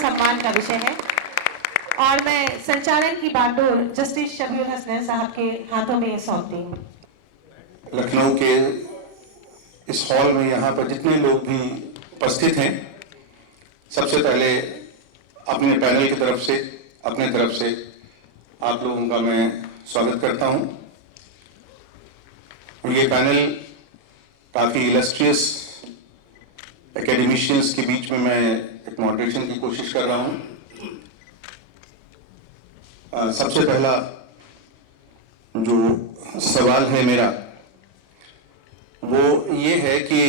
सम्मान का विषय है और मैं संचालन की बागडोर जस्टिस शबीर हसनैन साहब के हाथों में सौंपती हूँ। लखनऊ के इस हॉल में यहाँ पर जितने लोग भी उपस्थित हैं, सबसे पहले अपने पैनल की तरफ से, अपने तरफ से आप लोगों का मैं स्वागत करता हूँ। और ये पैनल काफ़ी इलस्ट्रियस एकेडमिशियंस के बीच में मैं एक मॉडरेशन की कोशिश कर रहा हूँ। सबसे पहला जो सवाल है मेरा वो ये है कि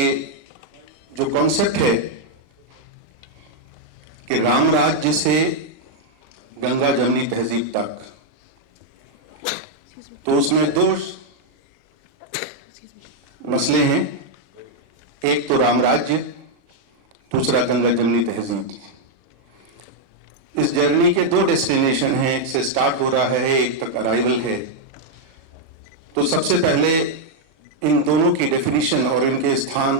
जो कॉन्सेप्ट है कि राम राज्य से गंगा जमनी तहजीब तक, तो उसमें दो मसले हैं, एक तो राम राज्य, दूसरा गंगा जमनी तहजीब। इस जर्नी के दो डेस्टिनेशन हैं, एक से स्टार्ट हो रहा है, एक तक अराइवल है। तो सबसे पहले इन दोनों की डेफिनेशन और इनके स्थान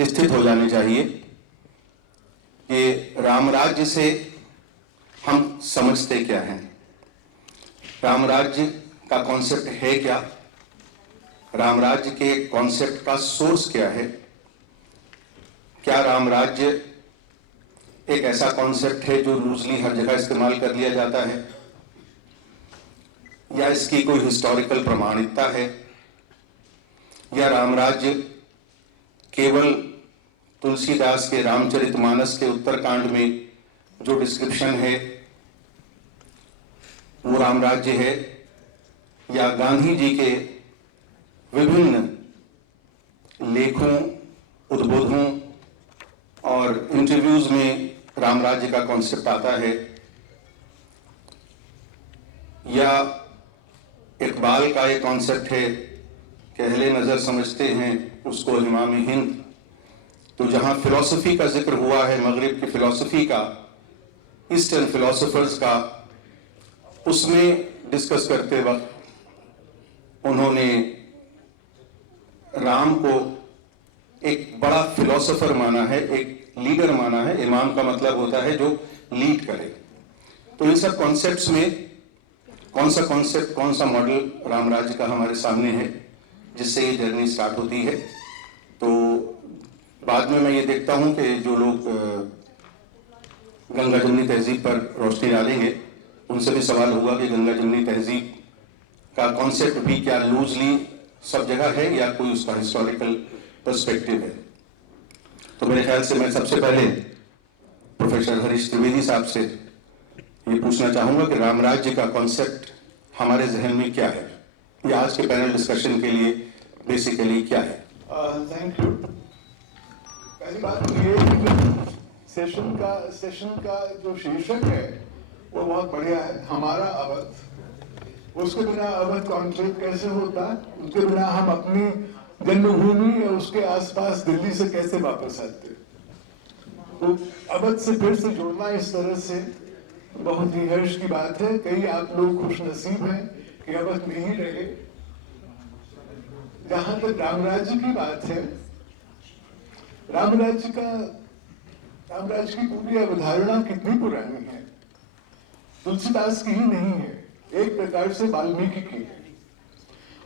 स्थित हो जाने चाहिए कि राम राज्य से हम समझते क्या हैं, राम राज्य का कॉन्सेप्ट है क्या, राम राज्य के कॉन्सेप्ट का सोर्स क्या है, क्या राम राज्य एक ऐसा कॉन्सेप्ट है जो लूजली हर जगह इस्तेमाल कर लिया जाता है, या इसकी कोई हिस्टोरिकल प्रमाणिकता है, या राम राज्य केवल तुलसीदास के रामचरितमानस के उत्तरकांड में जो डिस्क्रिप्शन है वो राम राज्य है, या गांधी जी के विभिन्न लेखों, उद्बोधों और इंटरव्यूज में राम राज्य का कॉन्सेप्ट आता है, या इकबाल का एक कॉन्सेप्ट है कि अहले नज़र समझते हैं उसको इमाम हिंद। तो जहाँ फिलॉसफी का जिक्र हुआ है, मगरिब की फिलॉसफी का, ईस्टर्न फिलोसोफर्स का, उसमें डिस्कस करते वक्त उन्होंने राम को एक बड़ा फिलोसोफर माना है, एक लीडर माना है। इमाम का मतलब होता है जो लीड करे। तो इन सब कॉन्सेप्ट्स में कौन सा कॉन्सेप्ट, कौन सा मॉडल राम राज्य का हमारे सामने है जिससे ये जर्नी स्टार्ट होती है। तो बाद में मैं ये देखता हूँ कि जो लोग गंगा जमनी तहजीब पर रोशनी डालेंगे उनसे भी सवाल होगा कि गंगा जमनी तहजीब का कॉन्सेप्ट भी क्या लूजली सब जगह है या कोई उसका हिस्टोरिकल पर्सपेक्टिव है। तो मेरे ख्याल से मैं सबसे पहले प्रोफेसर हरीश त्रिवेदी साहब से ये पूछना चाहूंगा कि राम राज्य का कॉन्सेप्ट हमारे जहन में क्या है, या आज के पैनल डिस्कशन के लिए बेसिकली क्या है। Thank you. पहली बात तो ये कि सेशन का जो शीर्षक है वो बहुत बढ़िया है, हमारा अवध। उसके बिना अवध कॉन्सेप्ट कैसे होता, उसके बिना हम अपनी जन्मभूमि और उसके आसपास दिल्ली से कैसे वापस आते। तो अवध से फिर से जुड़ना इस तरह से बहुत ही हर्ष की बात है। कई आप लोग खुश नसीब हैं कि अवध में ही रहे। जहां तक राम राज्य की बात है, राम राज्य की पूरी अवधारणा कितनी पुरानी है, तुलसीदास की ही नहीं है, एक प्रकार से वाल्मीकि की है।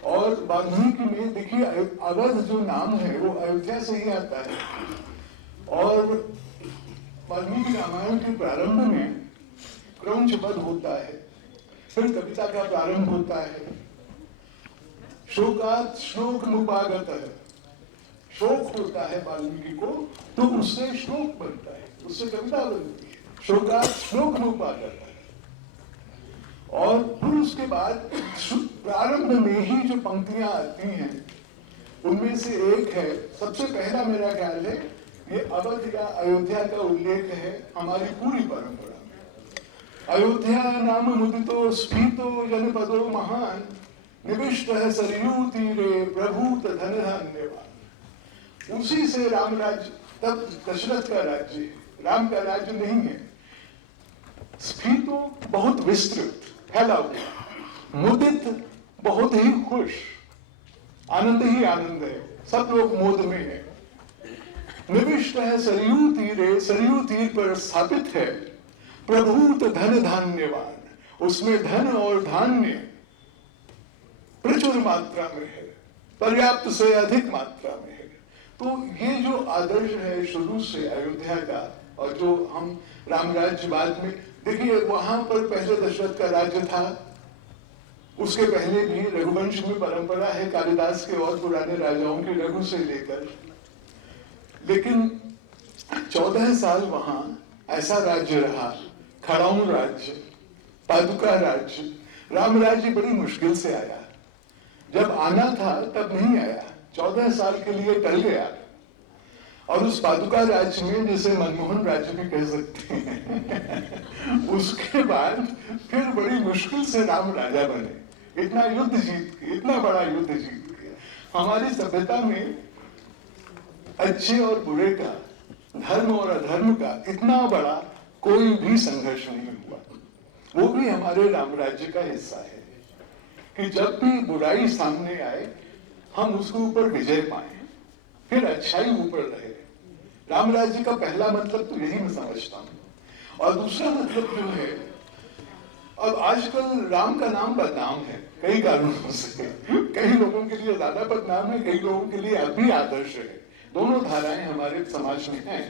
और वाल्मीकि में देखिए अवध जो नाम है वो अयोध्या से ही आता है। और वाल्मीकि रामायण के प्रारंभ में क्रौंच वध होता है, फिर कविता का प्रारंभ होता है। शोकात श्लोकमुपागत है, शोक होता है वाल्मीकि को तो उससे श्लोक बनता है, उससे कविता बनती है। शोकात श्लोकमुपागत है। और फिर उसके बाद प्रारंभ में ही जो पंक्तियां आती हैं उनमें से एक है, सबसे पहला मेरा ख्याल है ये अवध या अयोध्या का उल्लेख है हमारी पूरी परंपरा में। अयोध्या नाम मुदितो स्फीतो जनपदो महान, निविष्ट है सरयू तीरे प्रभूत धन धन्यवाद। उसी से राम राज्य, तब दशरथ का राज्य, राम का राज्य नहीं है। स्फीतो बहुत विस्तृत फैला हुआ, मुदित बहुत ही खुश, आनंद ही आनंद है, सब लोग मोद में है। निविष्ट है सरयू तीरे, सरयू तीर पर स्थापित है प्रभूत धन धान्यवान, उसमें धन और धान्य प्रचुर मात्रा में है, पर्याप्त से अधिक मात्रा में है। तो ये जो आदर्श है शुरू से अयोध्या का, और जो हम राम राज्य बाद में देखिए, वहां पर पहले दशरथ का राज्य था, उसके पहले भी रघुवंश में परंपरा है कालिदास के और पुराने राजाओं के रघु से लेकर, लेकिन 14 साल वहां ऐसा राज्य रहा, खड़ाऊं राज्य, पादुका राज्य। राम राज्य बड़ी मुश्किल से आया, जब आना था तब नहीं आया, 14 साल के लिए टल गया। और उस पादुका राज्य में, जिसे मनमोहन राज्य भी कह सकते हैं उसके बाद फिर बड़ी मुश्किल से राम राजा बने, इतना युद्ध जीत के, इतना बड़ा युद्ध जीत के। हमारी सभ्यता में अच्छे और बुरे का, धर्म और अधर्म का इतना बड़ा कोई भी संघर्ष नहीं हुआ। वो भी हमारे राम राज्य का हिस्सा है कि जब भी बुराई सामने आए हम उसके ऊपर विजय पाए, फिर अच्छाई ऊपर रहे। राम राज्य का पहला मतलब तो यही मैं समझता हूं। और दूसरा मतलब जो है, अब आजकल राम का नाम बदनाम है कई कारणों से, कई लोगों के लिए ज्यादा बदनाम है, कई लोगों के लिए अभी आदर्श है। दोनों धाराएं हमारे समाज में हैं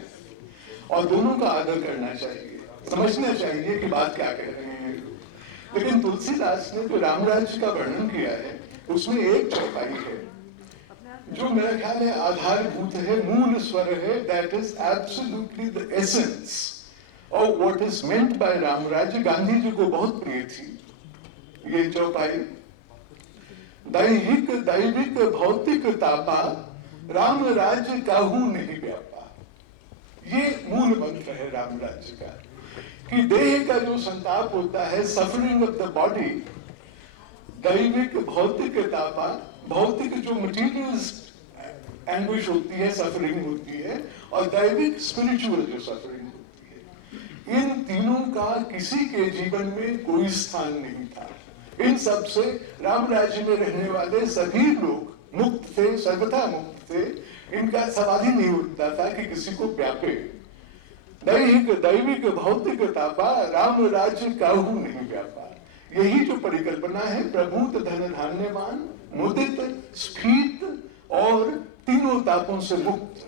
और दोनों का आदर करना चाहिए, समझना चाहिए कि बात क्या कह रहे हैं। लेकिन तुलसीदास ने जो राम राज्य का वर्णन किया है उसमें एक चौपाई है जो मेरा ख्याल है आधारभूत है, मूल स्वर है, that is absolutely the essence of what is meant by Ram राज्य। गांधी जी को बहुत प्रिय थी ये चौपाई। दैहिक दैविक भौतिक तापा, राम राज्य काहू नहीं व्यापा। ये मूल मंत्र है राम राज्य का, कि देह का जो संताप होता है, सफरिंग ऑफ द बॉडी, दैविक भौतिक तापा, भौतिक जो मटीरियल एंग्विश होती है, सफरिंग होती है, और दैविक स्पिरिचुअल जो सफरिंग होती है, इन तीनों का किसी के जीवन में कोई स्थान नहीं था। इन सब से राम राज्य में रहने वाले सभी लोग मुक्त थे, सर्वथा मुक्त थे। इनका सवाल ही नहीं उठता था कि किसी को व्यापे। दैहिक दैविक भौतिक तापा, राम राज्य काहू नहीं व्यापा। यही जो परिकल्पना है, प्रभूत धन धान्यवान, मुदित, स्फीत और तीनों तापों से मुक्त,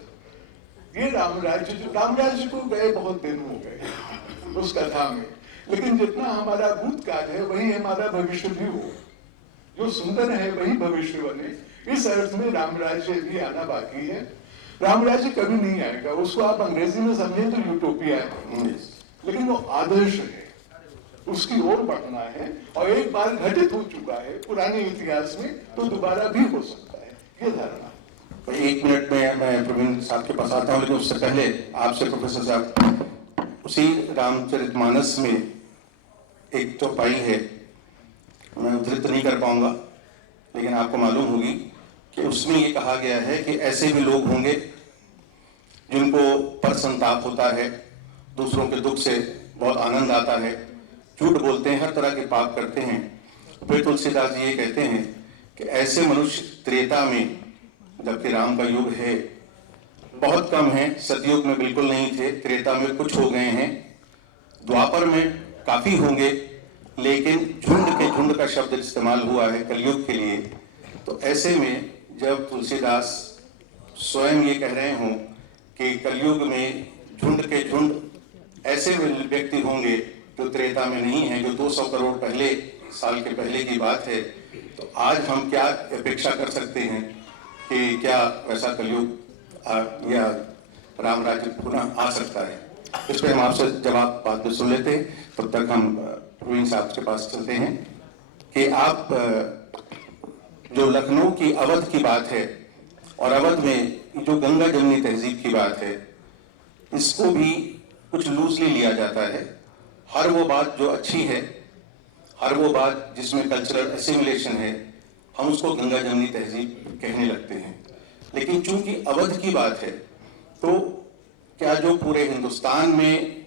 ये राम राज्य को गए बहुत दिन हो गए उस कथा में, लेकिन जितना हमारा भूतकाल है वही हमारा भविष्य भी हो, जो सुंदर है वही भविष्य बने। इस अर्थ में राम राज्य भी आना बाकी है। राम राज्य कभी नहीं आएगा, उसको आप अंग्रेजी में समझें तो यूटोपिया है, लेकिन वो आदर्श है, उसकी ओर बढ़ना है, और एक बार घटित हो चुका है पुराने इतिहास में तो दोबारा भी हो सकता है, ये धारणा। एक मिनट में मैं प्रवीण साहब के पास आता हूँ, लेकिन उससे पहले आपसे प्रोफेसर साहब, उसी रामचरितमानस में एक चौपाई है, मैं उद्धृत नहीं कर पाऊंगा, लेकिन आपको मालूम होगी कि उसमें ये कहा गया है कि ऐसे भी लोग होंगे जिनको पर संताप होता है, दूसरों के दुख से बहुत आनंद आता है, झूठ बोलते हैं, हर तरह के पाप करते हैं। फिर तुलसीदास जी ये कहते हैं कि ऐसे मनुष्य त्रेता में, जबकि राम का युग है, बहुत कम है, सतयुग में बिल्कुल नहीं थे, त्रेता में कुछ हो गए हैं, द्वापर में काफी होंगे, लेकिन झुंड का शब्द इस्तेमाल हुआ है कलयुग के लिए। तो ऐसे में जब तुलसीदास स्वयं ये कह रहे हों कि कलयुग में झुंड के झुंड ऐसे व्यक्ति होंगे जो त्रेता में नहीं है, जो 200 करोड़ साल के पहले की बात है, तो आज हम क्या अपेक्षा कर सकते हैं कि क्या वैसा कलयुग या राम राज्य पुनः आ सकता है? इस पर हम आपसे जवाब बाद में सुन लेते हैं। तब तक हम प्रवीण साहब के पास चलते हैं कि आप जो लखनऊ की अवध की बात है और अवध में जो गंगा जमुनी तहजीब की बात है, इसको भी कुछ लूजली लिया जाता है। हर वो बात जो अच्छी है, हर वो बात जिसमें कल्चरल एसिमिलेशन है, हम उसको गंगा जमुनी तहजीब कहने लगते हैं। लेकिन चूंकि अवध की बात है, तो क्या जो पूरे हिंदुस्तान में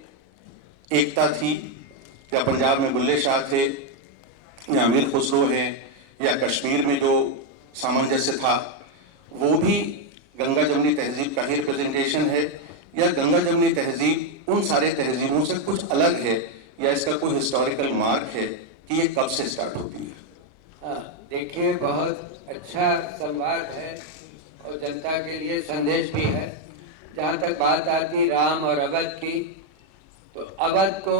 एकता थी, या पंजाब में बुल्ले शाह थे, या अमीर खुसरो है, या कश्मीर में जो सामंजस्य था, वो भी गंगा जमुनी तहजीब का ही रिप्रेजेंटेशन है, या गंगा जमुनी तहजीब उन सारे तहजीबों से कुछ अलग है, या इसका कोई हिस्टोरिकल मार्क है कि ये कब से स्टार्ट होती है? हाँ, देखिए, बहुत अच्छा संवाद है और जनता के लिए संदेश भी है। जहाँ तक बात आती राम और अवध की, तो अवध को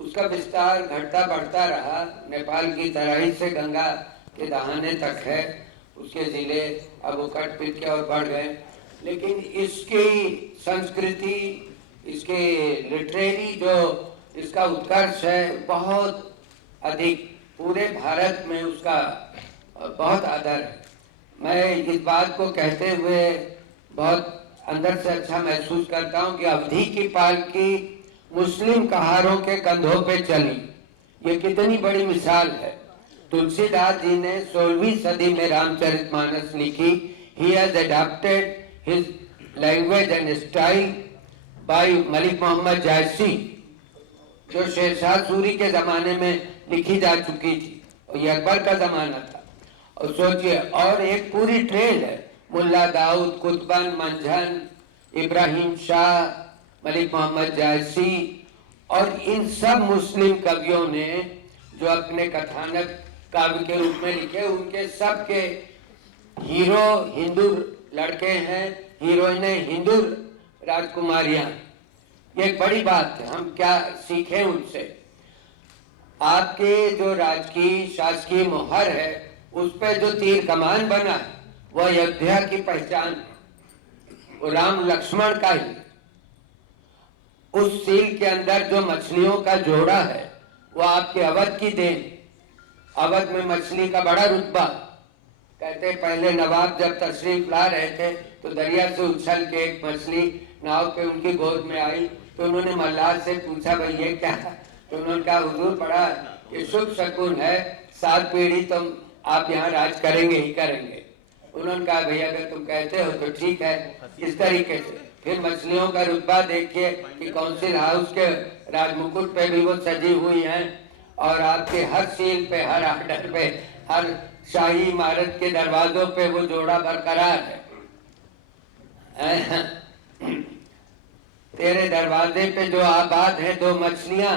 उसका विस्तार घटता बढ़ता रहा, नेपाल की तराई से गंगा के दहाने तक है, उसके जिले अब वो कट पिट के और बढ़ गए। लेकिन इसकी संस्कृति, इसके लिटरेरी जो इसका उत्कर्ष है, बहुत अधिक पूरे भारत में उसका बहुत आदर है। मैं इस बात को कहते हुए बहुत अंदर से अच्छा महसूस करता हूँ कि अवधी की पालकी मुस्लिम कहारों के कंधों पे चली, ये कितनी बड़ी मिसाल है। तुलसीदास जी ने 16वीं सदी में रामचरितमानस लिखी। He has adapted his language and style by Malik Mohammad जायसी, जो शेरशाह सूरी के जमाने में लिखी जा चुकी थी, और ये अकबर का जमाना था। और सोचिए, और एक पूरी ट्रेल है, मुल्ला दाऊद, कुतुबन, मंझन, इब्राहिम शाह, मलिक मोहम्मद जायसी, और इन सब मुस्लिम कवियों ने जो अपने कथानक काव्य के रूप में लिखे, उनके सब के हीरो हिंदू लड़के हैं, हीरोइनें हिंदू राजकुमारियां। ये एक बड़ी बात है, हम क्या सीखें उनसे। आपके जो राजकीय शासकीय मोहर है, उस पर जो तीर कमान बना है, वो अयोध्या की पहचान है, वो राम लक्ष्मण का ही। उस सील के अंदर जो मछलियों का जोड़ा है, वो आपके अवध की देन। अवध में मछली का बड़ा रुतबा। कहते पहले नवाब जब तशरीफ ला रहे थे, तो दरिया से उछल के एक मछली नाव पे उनकी गोद में आई, तो उन्होंने मल्लाह से पूछा, भाई ये क्या है? तो उन्होंने कहा, हुजूर बड़ा ये शुभ शकुन है, 7 पीढ़ी तुम आप यहाँ राज करेंगे ही करेंगे। उन्होंने कहा, भैया अगर तुम कहते हो तो ठीक है। इस तरीके से फिर मछलियों का रुतबा देखिए कि काउंसिल हाउस के राजमुकुट पे भी वो सजी हुई हैं, और आपके हर सील पे, हर आर्डर पे, हर शाही इमारत के दरवाजों पे वो जोड़ा बरकरार है। तेरे दरवाजे पे जो आबाद है 2 मछलियां,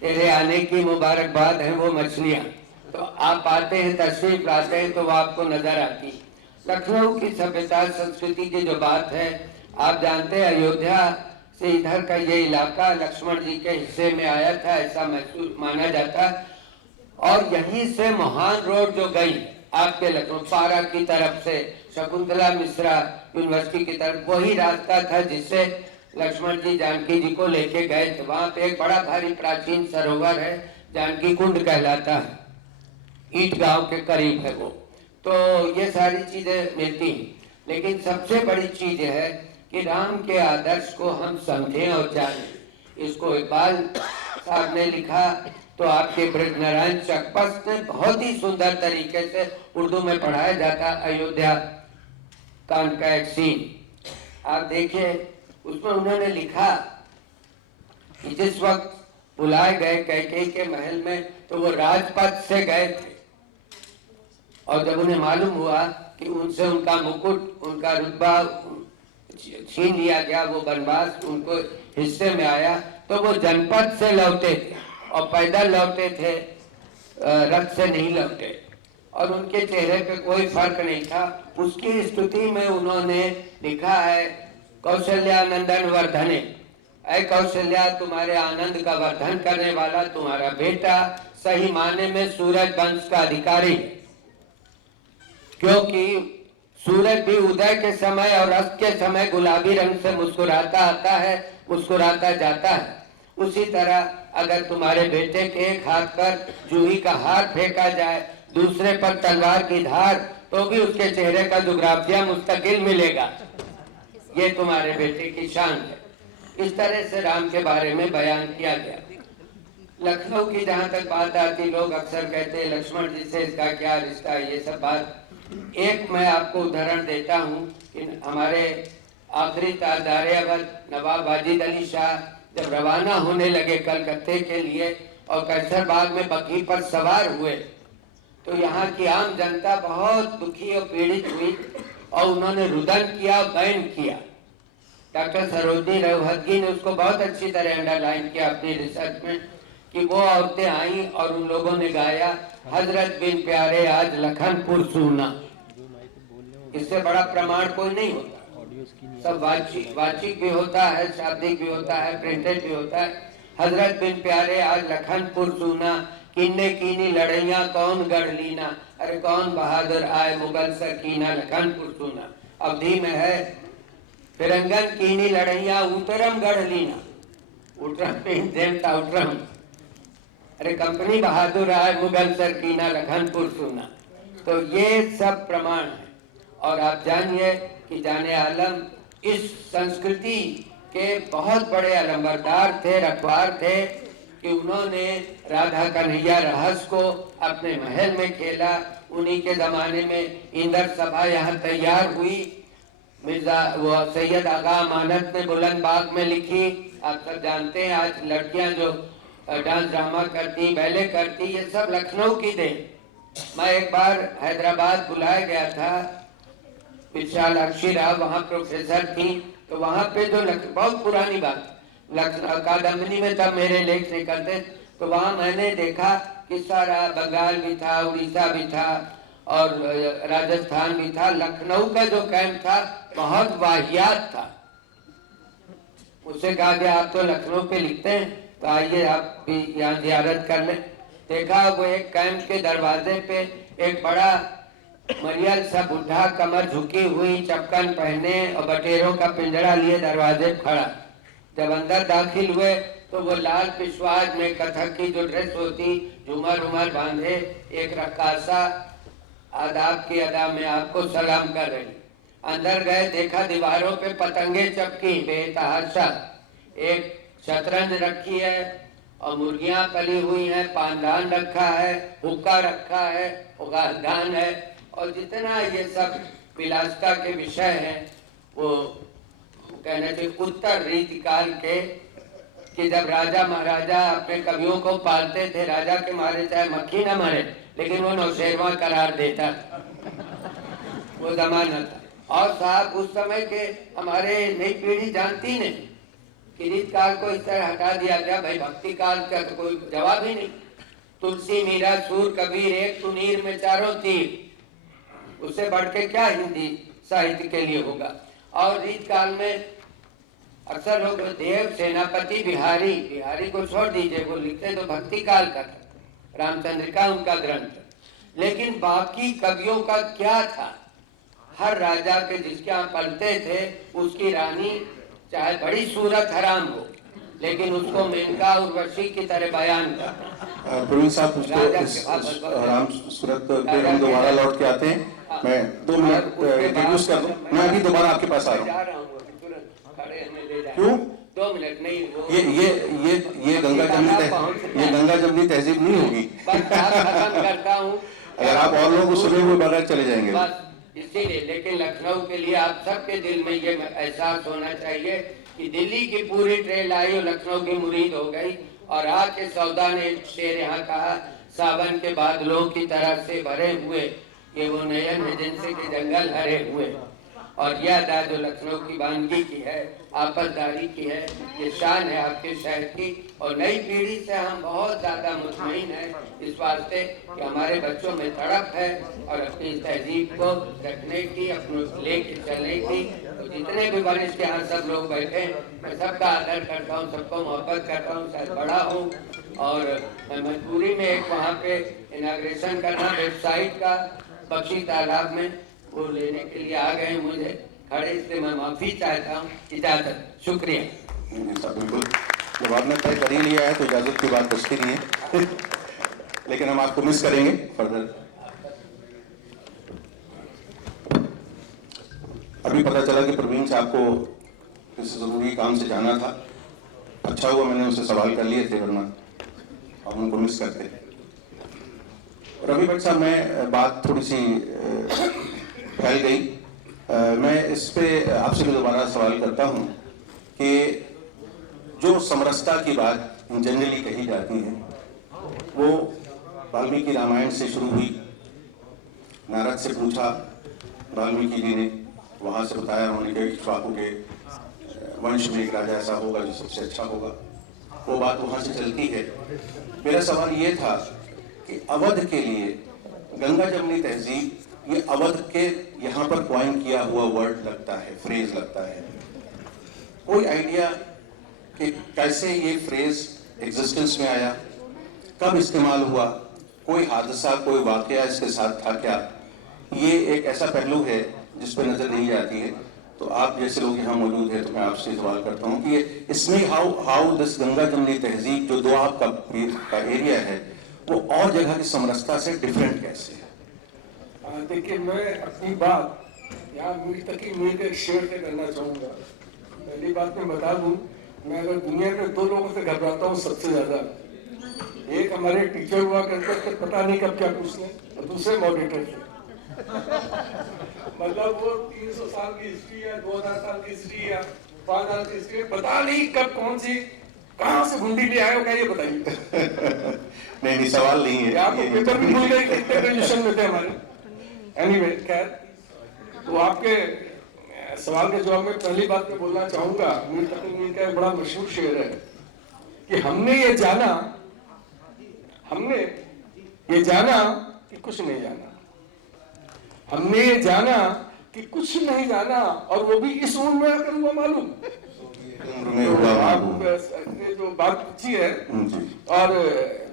तेरे आने की मुबारकबाद है वो मछलियां। तो आप आते हैं, तशरीफ लाते हैं, तो वो आपको नजर आती। लखनऊ की सभ्यता संस्कृति की जो बात है, आप जानते हैं अयोध्या से इधर का ये इलाका लक्ष्मण जी के हिस्से में आया था, ऐसा महसूस माना जाता। और यहीं से मोहान रोड जो गई आपके लखनऊ पारा की तरफ से शकुंतला मिश्रा यूनिवर्सिटी की तरफ, वही रास्ता था जिससे लक्ष्मण जी जानकी जी को लेके गए थे। वहां पे एक बड़ा भारी प्राचीन सरोवर है, जानकी कुंड कहलाता है, ईट गांव के करीब है वो। तो ये सारी चीजें मिलती हैं, लेकिन सबसे बड़ी चीज है कि राम के आदर्श को हम समझें और जानें। इसको इकबाल साहब ने लिखा, तो आपके बृजनारायण चकपस ने बहुत ही सुंदर तरीके से उर्दू में पढ़ाया जाता। अयोध्या कांड का एक सीन आप देखिए, उसमें उन्होंने लिखा कि जिस वक्त बुलाए गए कैकेयी के महल में, तो वो राजपथ से गए थे, और जब उन्हें मालूम हुआ कि उनसे उनका मुकुट, उनका रुतबा छीन लिया गया, वो वनवास उनको हिस्से में आया, तो वो जनपद से लौटे थे और पैदल लौटे थे, रथ से नहीं लौटे, और उनके चेहरे पे कोई फर्क नहीं था। उसकी स्तुति में उन्होंने लिखा है, कौशल्या नंदन वर्धने, ऐ कौशल्या तुम्हारे आनंद का वर्धन करने वाला तुम्हारा बेटा सही माने में सूरज वंश का अधिकारी, क्योंकि सूरज भी उदय के समय और अस्त के समय गुलाबी रंग से मुस्कुराता आता है, मुस्कुराता जाता है। उसी तरह अगर तुम्हारे बेटे के एक हाथ पर जूही का हार फेंका जाए, दूसरे पर तलवार की धार, तो भी उसके चेहरे का जुग्राफिया मुस्तकिल मिलेगा। ये तुम्हारे बेटे की शान है। इस तरह से राम के बारे में बयान किया गया। लखनऊ की जहाँ तक बात आती, लोग अक्सर कहते हैं लक्ष्मण जी से इसका क्या रिश्ता है, ये सब बात। एक मैं आपको उदाहरण देता हूँ कि हमारे आखिरी ताजदार अवध नवाब वाजिद अली शाह जब रवाना होने लगे कलकत्ते के लिए और कैसर बाग में बग्घी पर सवार हुए, तो यहाँ की आम जनता बहुत दुखी और पीड़ित हुई और उन्होंने रुदन किया, बैन किया। डॉक्टर सरोजनी रघुवंशी ने उसको बहुत अच्छी तरह अंडरलाइन किया अपनी रिसर्च में कि वो औरतें आई और उन लोगों ने गाया हजरत बिन प्यारे आज लखनपुर सूना। इससे बड़ा प्रमाण कोई नहीं होता। सब वाचिक भी होता है, शाब्दिक भी होता है, प्रिंटेड भी होता है। हजरत बिन प्यारे आज लखनपुर सूना, किन्ने कीनी लड़ैया कौन गढ़ लीना, अरे कौन बहादुर आए मुगल सकीना लखनपुर सूना। अवधि में है फिरंगन कीनी लड़ैया उतरम गढ़ लीना, उतरम देवता उतरम, अरे कंपनी बहादुर आए मुगल सकीना लखनपुर सूना। तो ये सब प्रमाण है। और आप जानिए कि जाने आलम इस संस्कृति के बहुत बड़े अलंबरदार थे, रखवार थे कि उन्होंने राधा कन्हैया रहस्य को अपने महल में खेला। उन्हीं के जमाने में इंदर सभा यहाँ तैयार हुई। मिर्जा वो सैयद आगा अमानत ने बुलंद बाग में लिखी। आप सब जानते हैं आज लड़कियां जो डांस ड्रामा करती, बैले करती, ये सब लखनऊ की देन। मैं एक बार हैदराबाद बुलाया गया था, विशालाक्षी राव वहाँ प्रोफेसर थी। तो वहाँ पे जो बहुत पुरानी बात, लखनऊ कादम्बनी में तब मेरे लेख निकलते, तो वहाँ मैंने देखा कि सारा बंगाल भी था, उड़ीसा भी था और राजस्थान भी था। लखनऊ का जो कैंप था बहुत वाहियात था। मुझसे कहा गया आप तो लखनऊ पे लिखते हैं, तो आइए आप भी यहाँ जियारत कर लें। देखा वो एक कैंप के दरवाजे पे एक बड़ा मरियल सा बुढ़ा, कमर झुकी हुई, चपकन पहने और बटेरों का पिंजरा लिए दरवाजे पे खड़ा। जब अंदर दाखिल हुए तो वो लाल पिशवाज में कथक की जो ड्रेस होती, झूमर उमर बांधे, एक रक्कासा आदाब की अदा में आपको सलाम कर रही। अंदर गए, देखा दीवारों पे पतंगे चपकी बेतहाशा, एक शतरंज रखी है और मुर्गियां पली हुई हैं, पानदान रखा है, हुक्का रखा है, उगादान है और जितना ये सब विलासिता के विषय हैं वो कहना चाहिए उत्तर रीति काल के, कि जब राजा महाराजा अपने कवियों को पालते थे, राजा के मारे चाहे मक्खी न मरे लेकिन वो नौशेरवा करार देता, वो जमाना था। और साहब उस समय के हमारे नई पीढ़ी जानती नहीं कि रीत काल को इस तरह हटा दिया गया। भाई भक्ति काल का तो कोई जवाब ही नहीं। तुलसी मीरा सूर कबीर एक तुनीर में चारों तीर, उससे बढ़ के क्या हिंदी साहित्य के लिए होगा। और रीत काल में अक्सर लोग देव सेनापति बिहारी, बिहारी को छोड़ दीजिए, वो लिखते तो भक्ति काल का था, रामचंद्रिका उनका ग्रंथ। लेकिन बाकी कवियों का क्या था? हर राजा के जिसके यहाँ पलते थे उसकी रानी चाहे बड़ी सूरत हराम हो लेकिन उसको मेनका उर्वशी की तरह बयान कर। प्रवीण साहब इस हराम सूरत पे हम दोबारा लौट के आते हैं। मैं 2 मिनट इंट्रोड्यूस कर दूं। मैं अभी दोबारा आपके पास आ रहा हूँ। क्यों? 2 मिनट नहीं, ये गंगा जमनी तहजीब नहीं होगी। खत्म करता हूँ। अगर आप और लोग सुने हुए बगैर चले जाएंगे बस इसीलिए। लेकिन लखनऊ के लिए आप सबके दिल में ये एहसास होना चाहिए कि दिल्ली की पूरी ट्रेन आई और लखनऊ की मुरीद हो गई। और आके सौदा ने शेर यहाँ कहा, सावन के बादलों की तरह से भरे हुए ये वो नयन है जिनसे के जंगल हरे हुए। और यह अदा जो लखनऊ की वानगी की है, आपसदारी की है, ये शान है आपके शहर की। और नई पीढ़ी से हम बहुत ज्यादा मुतमईन हैं इस वास्ते कि हमारे बच्चों में तड़प है और अपनी तहजीब को रखने की, अपने लेके चलने की। तो जितने भी वरिष्ठ यहाँ सब लोग बैठे, मैं सबका आदर करता हूँ, सबको मोहब्बत करता हूँ, शायद बड़ा हूँ। और मैं मजबूरी में एक वहाँ पे इनाग्रेशन करना वेबसाइट का बख्शी तालाब में वो लेने के लिए आ गए मुझे खड़े, इसलिए मैं माफी चाहता हूँ। इजाजत, शुक्रिया। बिल्कुल, जब आपने तय कर ही लिया है तो इजाजत की बात बचती नहीं है। लेकिन हम आपको मिस करेंगे फर्दर। अभी पता चला कि प्रवीण साहब को किसी जरूरी काम से जाना था। अच्छा हुआ मैंने उनसे सवाल कर लिए थे, वरना हम उनको मिस करते। रवि भट्ट साहब, मैं बात थोड़ी सी फैल गई। मैं इस पे आपसे भी दोबारा सवाल करता हूं कि जो समरसता की बात जनरली कही जाती है वो वाल्मीकि रामायण से शुरू हुई। नारद से पूछा वाल्मीकि जी ने वहाँ से बताया उन्होंने कि इक्ष्वाकु के वंश में एक राजा ऐसा होगा जो सबसे अच्छा होगा। वो बात वहाँ से चलती है। मेरा सवाल ये था कि अवध के लिए गंगा जमुनी तहजीब, ये अवध के यहाँ पर क्वाइन किया हुआ वर्ड लगता है, फ्रेज लगता है। कोई आइडिया कि कैसे ये फ्रेज एग्जिस्टेंस में आया, कब इस्तेमाल हुआ, कोई हादसा, कोई वाकया इसके साथ था क्या? ये एक ऐसा पहलू है जिस पर नजर नहीं जाती है। तो आप जैसे लोग यहाँ मौजूद हैं तो मैं आपसे सवाल करता हूँ कि इसमें हाउ दिस गंगा जमुनी तहजीब जो दो आपका का एरिया है वो और जगह की समरसता से डिफरेंट कैसे है? देखिए, मैं अपनी बात यहाँ मीर तकी मीर के शेयर से करना चाहूँगा। पहली बात मैं बता दूँ, मैं अगर दुनिया में दो लोगों से घबराता हूँ सबसे ज़्यादा, एक हमारे टीचर हुआ करते थे, पता नहीं कब क्या पूछने, और दूसरे मॉडरेटर थे। मतलब वो 300 साल की हिस्ट्री है, 2000 साल की हिस्ट्री है, 5000 की हिस्ट्री है, पता नहीं कब कौन सी कहाँ से घुंडी ले आए हो, क्या ये बताइए। नहीं, सवाल नहीं है। आपको पेपर भी भूल गए कितने ग्रेजुएशन में थे हमारे। एनीवे, खैर, तो आपके सवाल के जवाब में पहली बात मैं बोलना चाहूंगा, मीर तकी मीर का एक बड़ा मशहूर शेर है कि हमने ये जाना कि कुछ नहीं जाना, हमने ये जाना कि कुछ नहीं जाना, और वो भी इस उम्र में आकर हुआ मालूम। आपने जो बात पूछी है, और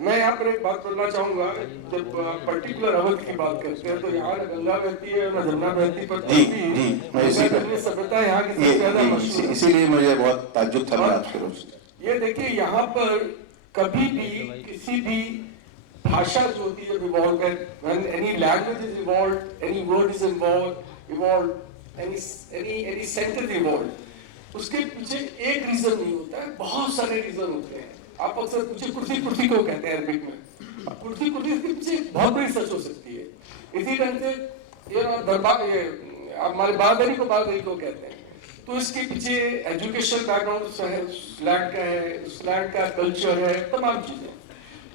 मैं यहाँ पर एक बात बोलना चाहूंगा, जब पर्टिकुलर अवध की बात करते हैं तो यहाँ गंगा बहती है न जमुना बहती, पर सभ्यता यहाँ की सबसे ज्यादा मशहूर है। इसीलिए मुझे बहुत ताज्जुब था आपसे। ये देखिए, यहाँ पर कभी भी किसी भी भाषा जो होती है evolve, when any language is evolved, any word is evolved, any sentence evolved, उसके पीछे एक रीजन नहीं होता है, बहुत सारे रीजन होते हैं। आप अक्सर पूछे कुर्सी को कहते हैं अरबिक में, कुर्सी के पीछे बहुत बड़ी सच हो सकती है। इसी ढंग से ये दरबार, ये हमारे बारदरी को कहते हैं, तो इसके पीछे एजुकेशन बैकग्राउंड उस लैंड का है, उस लैंड का कल्चर है, तमाम चीजें।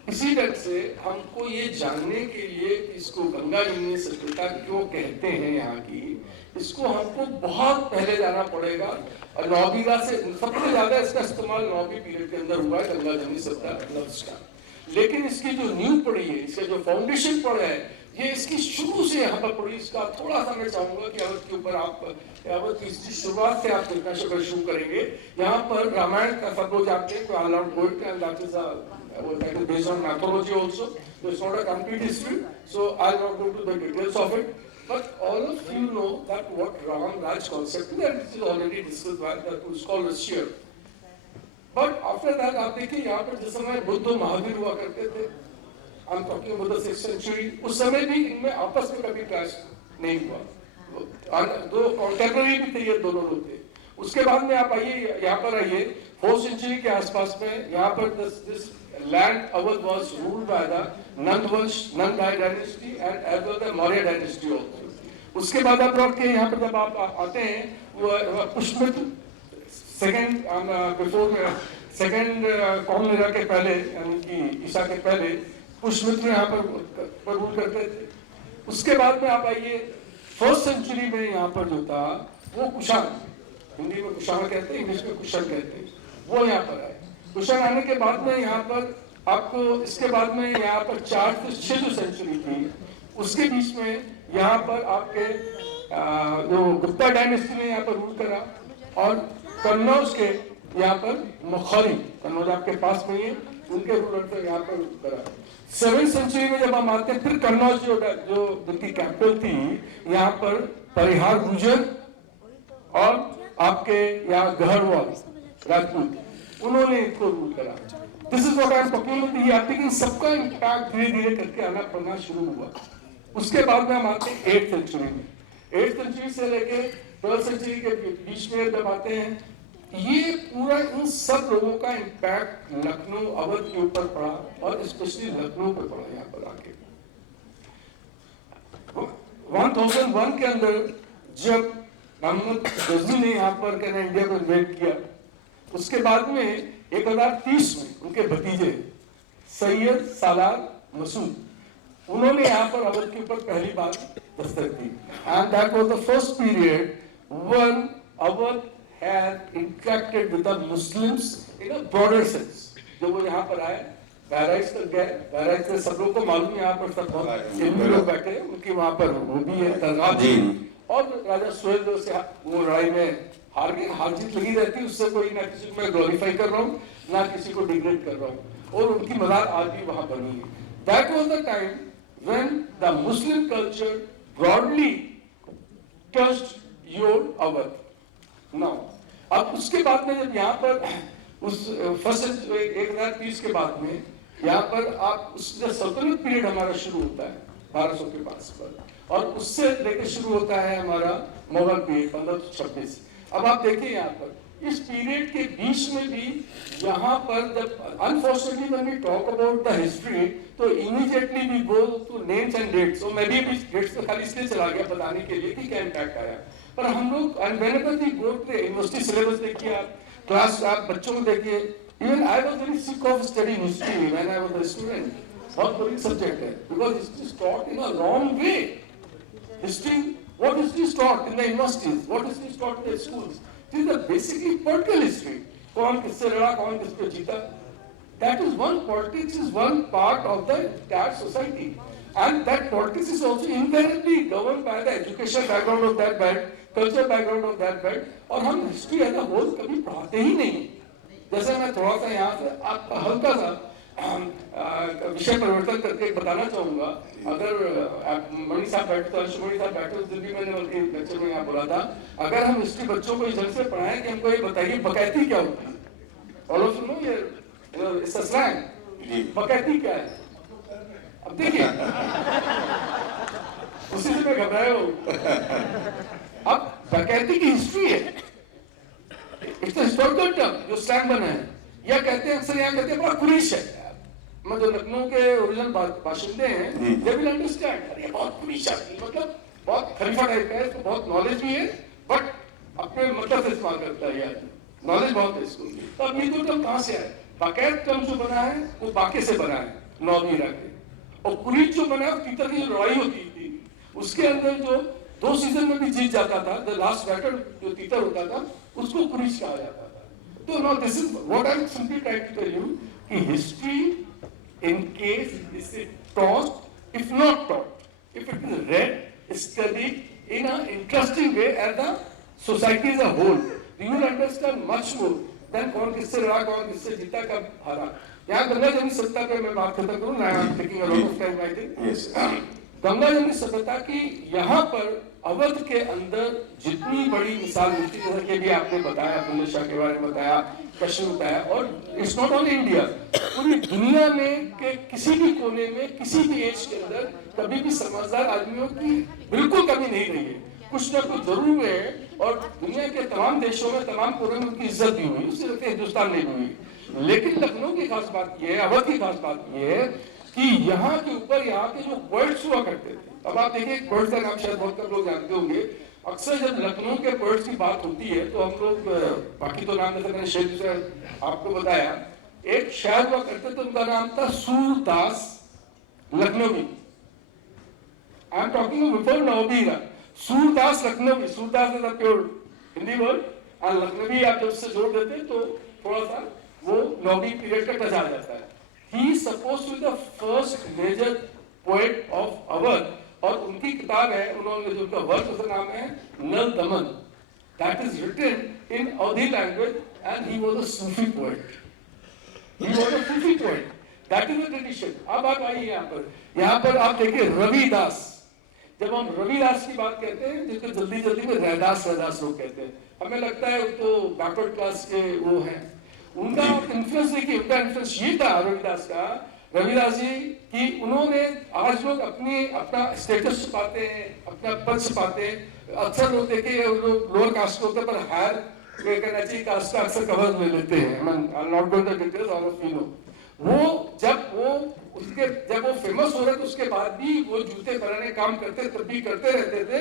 इसी ढंग से हमको ये जानने के लिए इसको गंगा जमुनी सभ्यता क्यों कहते हैं यहाँ की, इसको हमको बहुत पहले जाना पड़ेगा। और नौबीरा से सबसे ज्यादा इसका इस्तेमाल नौवीं पीरियड के अंदर हुआ है गंगा जमुनी सभ्यता लफ्ज का। लेकिन इसकी जो नींव पड़ी है, इसका जो फाउंडेशन पड़ा है, ये इसकी शुरू से यहाँ पर पड़ी। इसका थोड़ा सा मैं चाहूंगा कि अवध के ऊपर आप अवध की इसकी शुरुआत से आप देखना शुरू करेंगे। यहाँ पर रामायण का सब लोग जानते हैं, based on mythology also. So it's not a complete history, so I'll not go to the details of it. But all of you know that what Ram Raj concept is, and it is already discussed by the scholars here. But after that, आप देखिए यहाँ पर जिस समय बुद्ध और महावीर हुआ करते थे, I'm talking about the 6th century, उस समय भी इनमें आपस में कभी क्लैश नहीं हुआ। दो कॉन्टेम्पररी भी थे ये दोनों लोग थे। उसके बाद में आप आइए, यहाँ पर आइए 4th century के आसपास में, यहाँ पर this land Awadh was ruled by the Nanda dynasty and as well the Maurya dynasty also. उसके बाद आप लौट के यहाँ पर जब आप आते हैं, वो पुष्यमित्र सेकंड कौन एरा के पहले, यानी कि ईसा के पहले पुष्यमित्र यहाँ पर रूल करते थे। उसके बाद में आप आइए 1st century में यहाँ पर जो था वो कुषाण, हिंदी में कुषाण कहते हैं, इंग्लिश में कुशन कहते हैं, वो यहाँ पर आए। कुषाण आने के बाद में यहाँ पर आपको, इसके बाद में यहाँ पर 4th से 6th सेंचुरी थी, उसके बीच में यहाँ पर आपके जो गुप्ता डायनेस्टी ने यहाँ पर रूल करा, और कन्नौज के यहाँ पर मुखौरी, कन्नौज आपके पास में ही, उनके रूलर पर यहाँ पर रूल करा। 7th सेंचुरी में जब हम आते हैं, फिर कन्नौज जो उनकी कैपिटल थी, यहाँ पर परिहार गुर्जर और आपके यहाँ गहरवाल राजपूत, उन्होंने इनको रूल करा। This is what I am talking about. ये लेकिन सबका इम्पैक्ट धीरे धीरे करके आना पड़ना शुरू हुआ। उसके बाद में हम आते हैं 8th सेंचुरी में। 8th सेंचुरी से लेके 12th सेंचुरी के बीच में जब आते हैं, ये पूरा इन सब लोगों का इम्पैक्ट लखनऊ अवध के ऊपर पड़ा, और स्पेशली लखनऊ पे पड़ा। यहाँ पर आके 1001 के अंदर जब मोहम्मद गजनी ने यहाँ पर इंडिया को इन्वेट किया, उसके बाद में 1030 में उनके भतीजे सैयद सालार मसूद, उन्होंने यहाँ पर अवध के ऊपर पहली बार दस्तक दी। And that was the first period when Awadh had interacted with the Muslims in a broader sense. जब वो यहाँ पर आए, बहराइच तक गए, बहराइच में सब लोगों को मालूम है यहाँ पर सब बहुत हिंदू लोग बैठे हैं, उनकी वहाँ पर वो भी है दरगाह भी, और राजा सुहेलदेव से वो लड़ाई में हार जीत लगी रहती है, उससे कोई ना किसी को मैं ग्लोरीफाई कर रहा हूँ ना किसी को डिग्रेड कर रहा हूँ, और उनकी मज़ार आज भी वहाँ बनी है. That was the time when the Muslim culture broadly touched your Awadh. Now, अब उसके बाद में जब यहाँ पर उस फर्स्ट 1030 के बाद में यहाँ पर आप उसका सल्तनत पीरियड हमारा शुरू होता है 1200 के पास पर, और उससे लेकर शुरू होता है हमारा मुगल पीरियड 1526. अब आप देखिए यहाँ पर इस पीरियड के बीच में भी यहाँ पर जब unfortunately when we talk about the history तो immediately we go to names and dates. और मैं भी डेट्स पे खाली इसलिए चला गया बताने के लिए कि क्या इम्पैक्ट आया, पर हम लोग and whenever we go to university syllabus देखिए, आप क्लास आप बच्चों को देखिए, even I was very sick of studying history when I was a student. बहुत बोरिंग सब्जेक्ट है because it is taught in a wrong way. History, what is this taught in the universities, what is this taught in the schools? It is a basically political history. कौन किससे लड़ा, कौन किस पे जीता. That is one, politics is one part of the entire society, and that politics is also inherently governed by the education background of that belt, cultural background of that belt. और हम history as a whole कभी पढ़ाते ही नहीं. जैसे मैं थोड़ा सा यहाँ से आपका हल्का सा विषय परिवर्तन करके बताना चाहूंगा. अगर मणि साहब बैठे तो अंशुमणि साहब बैठे उस दिन भी मैंने बल्कि लेक्चर में यहाँ बोला था, अगर हम हिस्ट्री बच्चों को इस ढंग से पढ़ाएं कि हमको ये बताइए बकैती क्या होती है, और सुनो ये स्लैंग बकैती क्या है. अब देखिए उसी से मैं घबराया हूँ. अब बकैती की हिस्ट्री है, इट्स हिस्टोरिकल टर्म जो स्लैंग बना है, या कहते हैं अक्सर यहाँ कहते हैं बड़ा कुरीश है. मैं जो लखनऊ के ओरिजिनल बाशिंदे हैं दे विल अंडरस्टैंड, अरे बहुत कुरीश आदमी, मतलब बहुत खलीफा टाइप है, इसको बहुत नॉलेज भी है बट अपने मतलब से इस्तेमाल करता है, यार नॉलेज बहुत है इसको. तो अब ये टर्म कहाँ से आया? बाकायद टर्म जो बना है वो बाके से बना है, नौबीरा के. और कुरीश जो बना है तीतर की जो लड़ाई होती थी उसके अंदर जो 2 सीजन में भी जीत जाता था, द लास्ट बैटल जो तीतर होता था उसको कुरीश कहा जाता था. तो now this is what I am simply trying to tell you कि history in case is it taught, if not taught, if it is read, studied in an interesting way as the society as a whole, you will understand much more than कौन किससे लड़ा, कौन किससे जीता, कब हारा. यहाँ गंगा जमुनी सभ्यता पे मैं बात खत्म करूँ ना, I'm taking a lot of time I think. Ganga Jamuni सभ्यता की यहाँ पर अवध के अंदर जितनी बड़ी मिसाल मिलती है, जैसे कि भी आपने बताया, बुल्ले शाह के बारे में बताया, कश्मीर बताया, और इट्स नॉट ओनली इंडिया, पूरी दुनिया में के किसी भी कोने में किसी भी एज के अंदर कभी भी समझदार आदमियों की बिल्कुल कमी नहीं रही है. कुछ ना कुछ जरूर हुए हैं, और दुनिया के तमाम देशों में तमाम कोने में उनकी इज्जत भी हुई, उससे लगता है हिंदुस्तान नहीं हुई. लेकिन लखनऊ की खास बात यह है, अवध की खास बात यह है कि यहाँ के ऊपर यहाँ के जो पोएट्स हुआ करते थे. अब आप देखिए पोएट्स का नाम शायद बहुत कम लोग जानते होंगे. अक्सर जब लखनऊ के पोएट्स की बात होती है तो हम लोग बाकी तो नाम जैसे मैंने शेर से आपको बताया, एक शायर हुआ करते थे, उनका नाम था Surdas Lakhnavi. I am talking before नौबीरा. Surdas Lakhnavi, Surdas is a pure Hindi word, और लखनवी आप जब उससे जोड़ देते तो थोड़ा सा वो नौबी पीरियड का टच आ जाता है. He is supposed to be the first major poet of Awadh, और उनकी किताब है, उन्होंने जो उनका वर्क उसका नाम है नल दमन. That is written in Awadhi language and he was a Sufi poet. He was a Sufi poet. That is the tradition. अब आप आइए यहाँ पर आप देखिए रविदास. जब हम रविदास की बात कहते हैं जिसको जल्दी जल्दी में रैदास लोग कहते हैं, हमें लगता है तो बैकवर्ड क्लास के वो हैं. उनका इन्फ्लुएंस देखिए, उनका इन्फ्लुएंस ये था रविदास जी कि उन्होंने, आज लोग अपना स्टेटस छुपाते हैं, अपना पद छुपाते हैं. अक्सर लोग देखे लोग लोअर कास्ट के होते पर हायर कहना चाहिए कास्ट का अक्सर कवर ले लेते हैं. Not going to details, all of you know. वो जब वो फेमस हो रहे थे उसके बाद भी वो जूते बनाने काम करते तब भी करते रहते थे.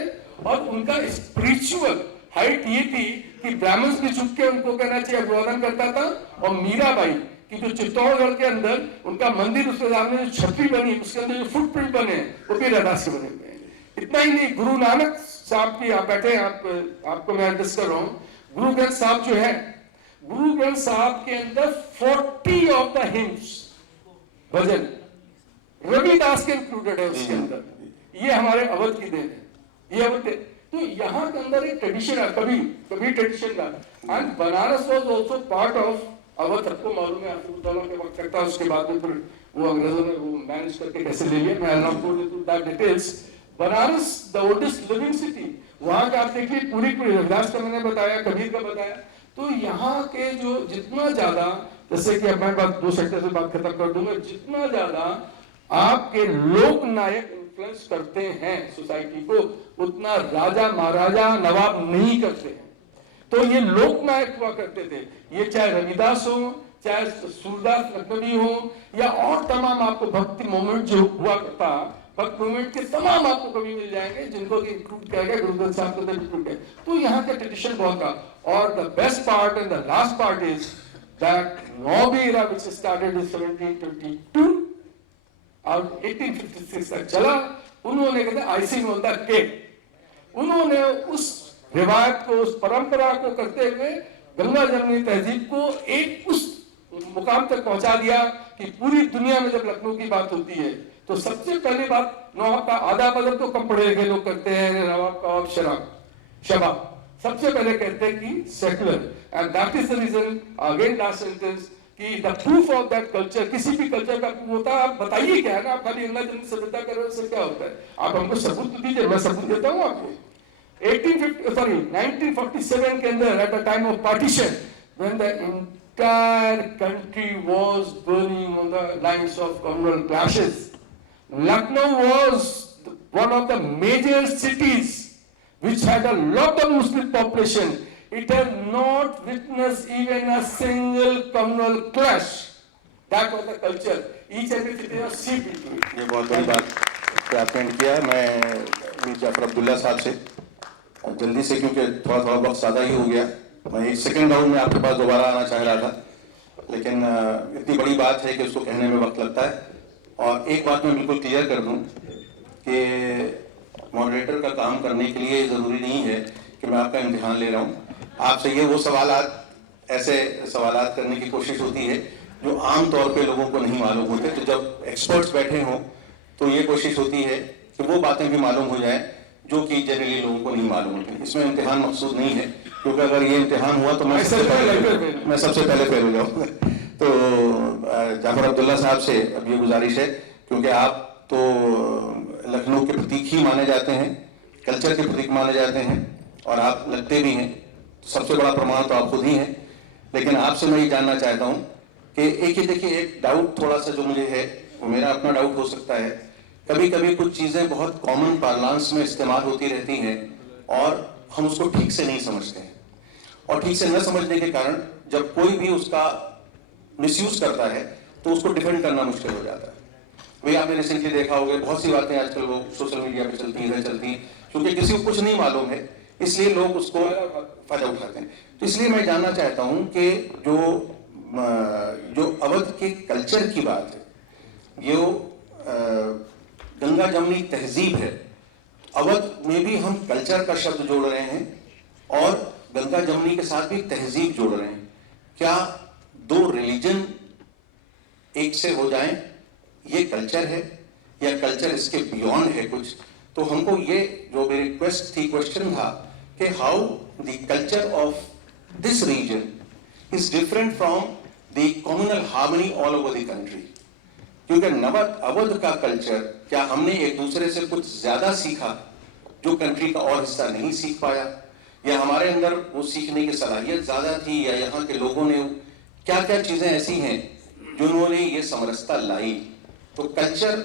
और उनका स्पिरिचुअल हाइट ये थी कि ब्राह्मण्स भी झुक के उनको कहना चाहिए अभिवादन करता था. और मीराबाई की जो चित्तौड़गढ़ के अंदर उनका मंदिर, उसके सामने जो छतरी बनी उसके अंदर जो फुटप्रिंट बने वो भी रैदास से बने हुए हैं. इतना ही नहीं, गुरु नानक साहब की, आप बैठे हैं, आपको मैं एड्रेस कर रहा हूँ। गुरु ग्रंथ साहब जो है, गुरु ग्रंथ साहब के अंदर 40 ऑफ द हिम्स भजन रविदास के इंक्लूडेड है उसके अंदर। ये हमारे अवध की देन है, ये अवध। तो यहाँ के अंदर एक ट्रेडिशन है, कभी ट्रेडिशन का। And Banaras was also part of Awadh. आपको मालूम है, अफजलुद्दौला के वक्त तक था, उसके बाद में फिर वो अंग्रेजों ने वो मैनेज करके कैसे ले लिया, मैं not going into that details. Banaras the oldest living city, वहाँ का आप देखिए पूरी रविदास का मैंने बताया, कबीर का बताया। तो यहाँ के जो जितना ज्यादा, जैसे कि अब मैं बात 2 सेक्टर से बात खत्म कर दूंगा, जितना ज्यादा आपके लोक नायक इन्फ्लुएंस करते हैं सोसाइटी को, उतना राजा महाराजा नवाब नहीं करते हैं। तो ये लोक नायक हुआ करते थे, ये चाहे रविदास हो, चाहे सूरदास लखनवी हो, या और तमाम आपको भक्ति मोमेंट जो हुआ करता, भक्त मूवमेंट के तमाम आपको कवि मिल जाएंगे जिनको कि इंक्लूड किया गया, गुरु ग्रंथ साहब को इंक्लूड किया। तो यहाँ का ट्रेडिशन बहुत था। और the best part and the last part is that Nawabi era which started in 1722 और 1856 तक चला। उन्होंने कहते आइसिंग ऑन द केक, उन्होंने उस रिवायत को, उस परंपरा को करते हुए गंगा जमुनी तहजीब को एक उस मुकाम तक पहुंचा दिया कि पूरी दुनिया में जब लखनऊ की बात होती है तो सबसे पहली बात, नवाब का आधा बदल तो कम पढ़े लिखे लोग करते हैं, नवाब का शबाब सबसे पहले कहते हैं कि secular, and that is the reason again last sentence कि the proof of that culture, किसी भी कल्चर का प्रूफ होता है। आप बताइए क्या है ना, आप खाली गंगा जमुनी सभ्यता कर रहे हो, उससे क्या होता है? आप हमको सबूत तो दीजिए, मैं सबूत देता हूँ आपको। 1947 के अंदर, at the time of partition, when the entire country was burning on the lines of communal clashes, Lucknow was one of the major cities which had a lot of Muslim population. It has not witnessed even a single communal clash. That was the culture. Each and every city was seeped into it. ये बहुत बड़ी बात पे आपने किया। मैं मीर जाफर अब्दुल्ला साहब से जल्दी से, क्योंकि थोड़ा वक्त ज़्यादा ही हो गया, मैं एक सेकंड राउंड में आपके पास दोबारा आना चाह रहा था, लेकिन इतनी बड़ी बात है कि उसको कहने में वक्त लगता है। और एक बात मैं बिल्कुल क्लियर कर दूं कि मॉडरेटर का काम करने के लिए ज़रूरी नहीं है कि मैं आपका इम्तिहान ले रहा हूं। आपसे ये वो सवालात, ऐसे सवालात करने की कोशिश होती है जो आम तौर पे लोगों को नहीं मालूम होते। तो जब एक्सपर्ट्स बैठे हों तो ये कोशिश होती है कि वो बातें भी मालूम हो जाएं जो कि जनरली लोगों को नहीं मालूम होती। इसमें इम्तिहान मकसूद नहीं है, क्योंकि अगर ये इम्तिहान हुआ तो मैं सबसे पहले फेल हो जाऊंगा। तो जाफर अब्दुल्ला साहब से अब ये गुजारिश है, क्योंकि आप तो लखनऊ के प्रतीक ही माने जाते हैं, कल्चर के प्रतीक माने जाते हैं, और आप लगते भी हैं, तो सबसे बड़ा प्रमाण तो आप खुद ही हैं। लेकिन आपसे मैं ये जानना चाहता हूँ कि एक ही देखिए, एक डाउट थोड़ा सा जो मुझे है, वो मेरा अपना डाउट हो सकता है। कभी कभी कुछ चीज़ें बहुत कॉमन पार्लांस में इस्तेमाल होती रहती हैं और हम उसको ठीक से नहीं समझते हैं, और ठीक से न समझने के कारण जब कोई भी उसका मिसयूज करता है तो उसको डिफेंड करना मुश्किल हो जाता है। वही आपने रिसेंटली देखा होगा, बहुत सी बातें आजकल वो सोशल मीडिया पे चलती हैं, क्योंकि किसी को कुछ नहीं मालूम है, इसलिए लोग उसको फायदा उठाते हैं। तो इसलिए मैं जानना चाहता हूं कि जो अवध के कल्चर की बात है, ये गंगा जमुनी तहजीब है, अवध में भी हम कल्चर का शब्द जोड़ रहे हैं और गंगा जमुनी के साथ भी तहजीब जोड़ रहे हैं। क्या दो रिलीजन एक से हो जाएं, ये कल्चर है, या कल्चर इसके बियॉन्ड है कुछ? तो हमको ये जो मेरी क्वेश्चन था कि how the culture of this region is different from the communal harmony all over the country. क्योंकि अवध का कल्चर, क्या हमने एक दूसरे से कुछ ज्यादा सीखा जो कंट्री का और हिस्सा नहीं सीख पाया, या हमारे अंदर वो सीखने की सलाहियत ज्यादा थी, या यहाँ के लोगों ने क्या क्या चीजें ऐसी हैं जिन्होंने ये समरसता लाई? तो कल्चर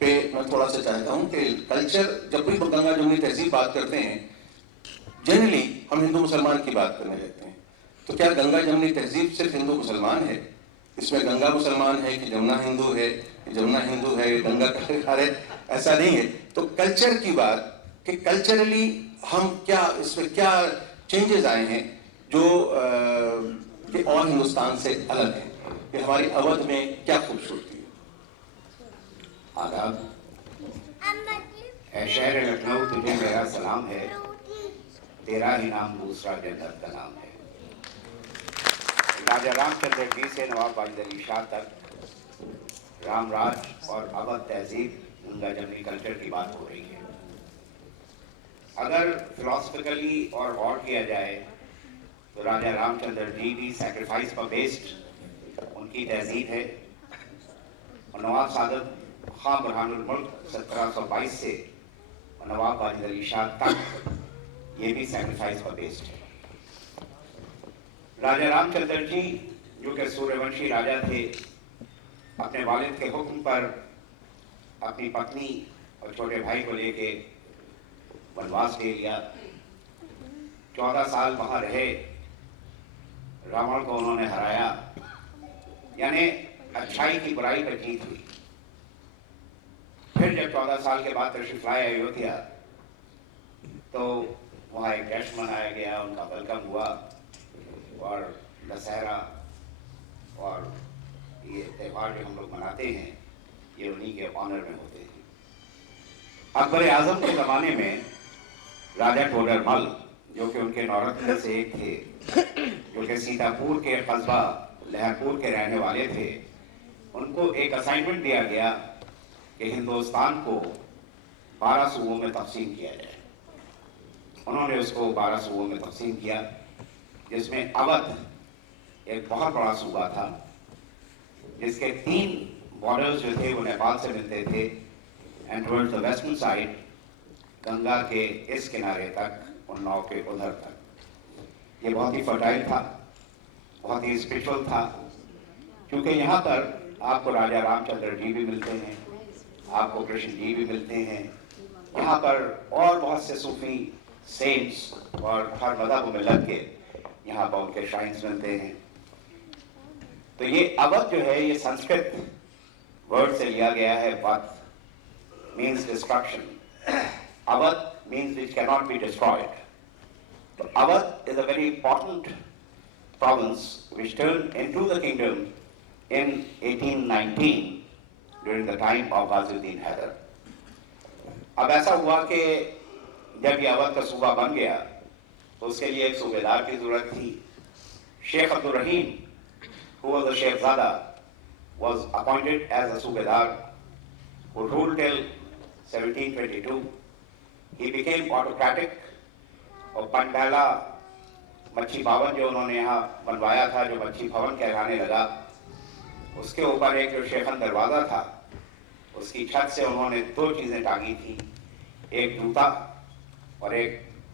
पे मैं थोड़ा सा चाहता हूँ कि कल्चर, जब भी गंगा जमुनी तहजीब बात करते हैं, जनरली हम हिंदू मुसलमान की बात करने लगते हैं। तो क्या गंगा जमुनी तहजीब सिर्फ हिंदू मुसलमान है? इसमें गंगा मुसलमान है कि जमुना हिंदू है, जमुना हिंदू है, गंगा का है, ऐसा नहीं है। तो कल्चर की बात कि कल्चरली हम क्या, इसमें क्या चेंजेस आए हैं जो कि और हिंदुस्तान से अलग है, कि हमारी अवध में क्या खूबसूरती है? आदाब। ऐ शहर लखनऊ तुझे मेरा सलाम है, तेरा ही नाम दूसरा जन्नत का नाम है। राजा रामचंद्र जी से नवाब वाजिद अली शाह तक रामराज और अवध तहजीब गंगा जमनी कल्चर की बात हो रही है। अगर फिलोसफिकली और गौर किया जाए तो राजा रामचंद्र जी भी सैक्रिफाइस पर बेस्ड उनकी तहजीब है, और नवाब सादत खां बुरहानुल मुल्क 1722 से और नवाब वाजिद अली शाह तक ये भी सैक्रिफाइस पर बेस्ड है। राजा रामचंद्र जी जो कि सूर्यवंशी राजा थे, अपने वालिद के हुक्म पर अपनी पत्नी और छोटे भाई को लेके वनवास ले लिया। 14 साल वहां रहे, रावण को उन्होंने हराया, यानी अच्छाई की बुराई पर जीत हुई। फिर जब 14 साल के बाद तशरीफ लाए अयोध्या तो वहाँ एक जश्न मनाया गया, उनका वेलकम हुआ, और दशहरा और ये त्यौहार जो हम लोग मनाते हैं ये उन्हीं के ऑनर में होते हैं। अकबर आजम के ज़माने में राजा टोडरमल जो कि उनके नौरत्न से एक थे, जो कि सीतापुर के कस्बा लहरपुर के रहने वाले थे, उनको एक असाइनमेंट दिया गया कि हिंदुस्तान को 12 सूबों में तकसीम किया जाए। उन्होंने उसको 12 सूबों में तकसीम किया, जिसमें अवध एक बहुत बड़ा सूबा था, जिसके 3 बॉर्डर्स जो थे वो नेपाल से मिलते थे, and towards the western side Ganga के इस किनारे तक, उन्नाव के उधर तक। ये बहुत ही फर्टाइल था, बहुत ही स्पिरिचुअल था, क्योंकि यहाँ पर आपको राजा रामचंद्र जी भी मिलते हैं, आपको कृष्ण जी भी मिलते हैं, यहाँ पर और बहुत से सूफी सेंट्स और हर मज़हब में लग के यहाँ पर उनके श्राइन्स मिलते हैं। तो ये अवध जो है ये संस्कृत वर्ड से लिया गया है। वध means destruction, Awadh means which can not be destroyed. तो Awadh is a very important province which turned into the kingdom in 1819 during the time of Ghazuddin Haidar. अब ऐसा हुआ कि जब ये अवध का सूबा बन गया तो उसके लिए एक सूबेदार की जरूरत थी। शेख अब्दुल रहीम, who was the Shehzada, was appointed as a सूबेदार who ruled till 1722. He became autocratic और पंडाला मच्छी भवन जो उन्होंने यहाँ बनवाया था, जो मच्छी भवन कहलाने लगा, उसके ऊपर एक जो शेखन दरवाज़ा था उसकी छत से उन्होंने 2 चीज़ें टांगी थी, एक जूता और एक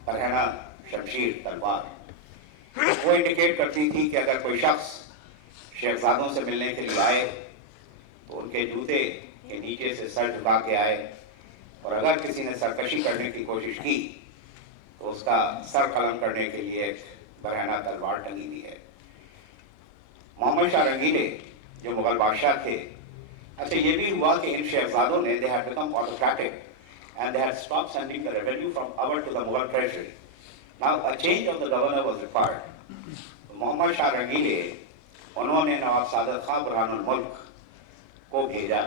बरहना शमशीर तलवार। वो इंडिकेट करती थी कि अगर कोई शख्स शहजादों से मिलने के लिए आए तो उनके जूते के नीचे से सर झुका के आए, और अगर किसी ने सरकशी करने की कोशिश की तो उसका सर कलम करने के लिए एक बरहना तलवार टंगी हुई है। मोहम्मद शाह रंगीले जो मुगल बादशाह थे, अच्छा ये भी हुआ कि इन शहजादों ने they had become autocratic and they had stopped sending the revenue from Awadh to the Mughal treasury. Now a change of the governor was required. Mohammad Shah रंगीले उन्होंने नवाब सादत खां बुरहानुल मुल्क को भेजा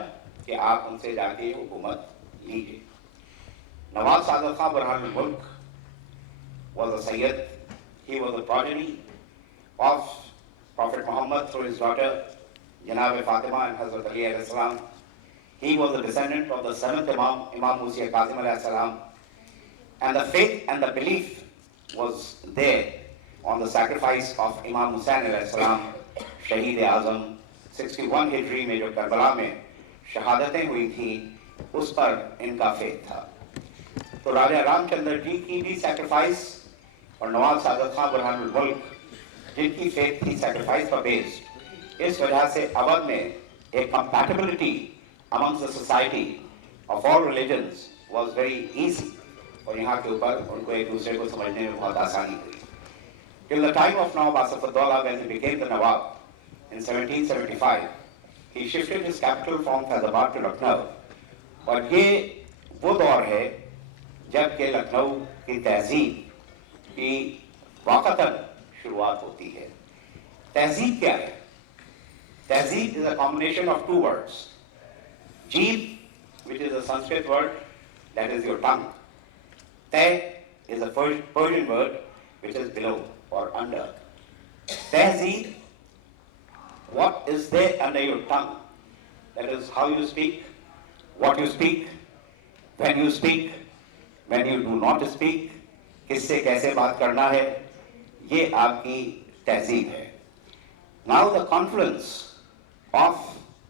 कि आप उनसे जाके हुकूमत लीजिए। नवाब सादत खां बुरहानुल मुल्क was a Sayyid. He was a progeny of Prophet Muhammad through his daughter Janab Fatima and Hazrat Ali alayhi salam. He was a descendant of the 7th Imam, Imam Musa Kazim alayhi salam. And the faith and the belief was there on the sacrifice of Imam Hussain alayhi salam, Shaheed Azam, 61 Hijri में जो Karbala में शहादतें हुई थी, उस पर इनका faith था। तो राजा रामचंद्र जी की भी सैक्रिफाइस और नवाब सादत खां बुरहानुल मुल्क जिनकी फेथ थी सैक्रिफाइस पर बेस्ड, इस वजह से अवध में एक compatibility amongst the society of all religions was very easy, और यहाँ के ऊपर उनको एक दूसरे को समझने में बहुत आसानी हुई। Till the time of Nawab Asaf-ud-Daula, when he became the Nawab in 1775, he shifted his capital from Faizabad to Lucknow, और ये वो दौर है जब के लखनऊ की तहजीब की वाक़तन शुरुआत होती है। तहजीब क्या है? तहजीब is a combination of 2 words. Jeeb, which is a Sanskrit word that is your tongue. Teh is a Persian word which is below or under. Tehzeeb, what is there under your tongue? That is how you speak, what you speak, when you speak, when you do not speak, किससे कैसे बात करना है, ये आपकी तहजीब है. Now the confluence of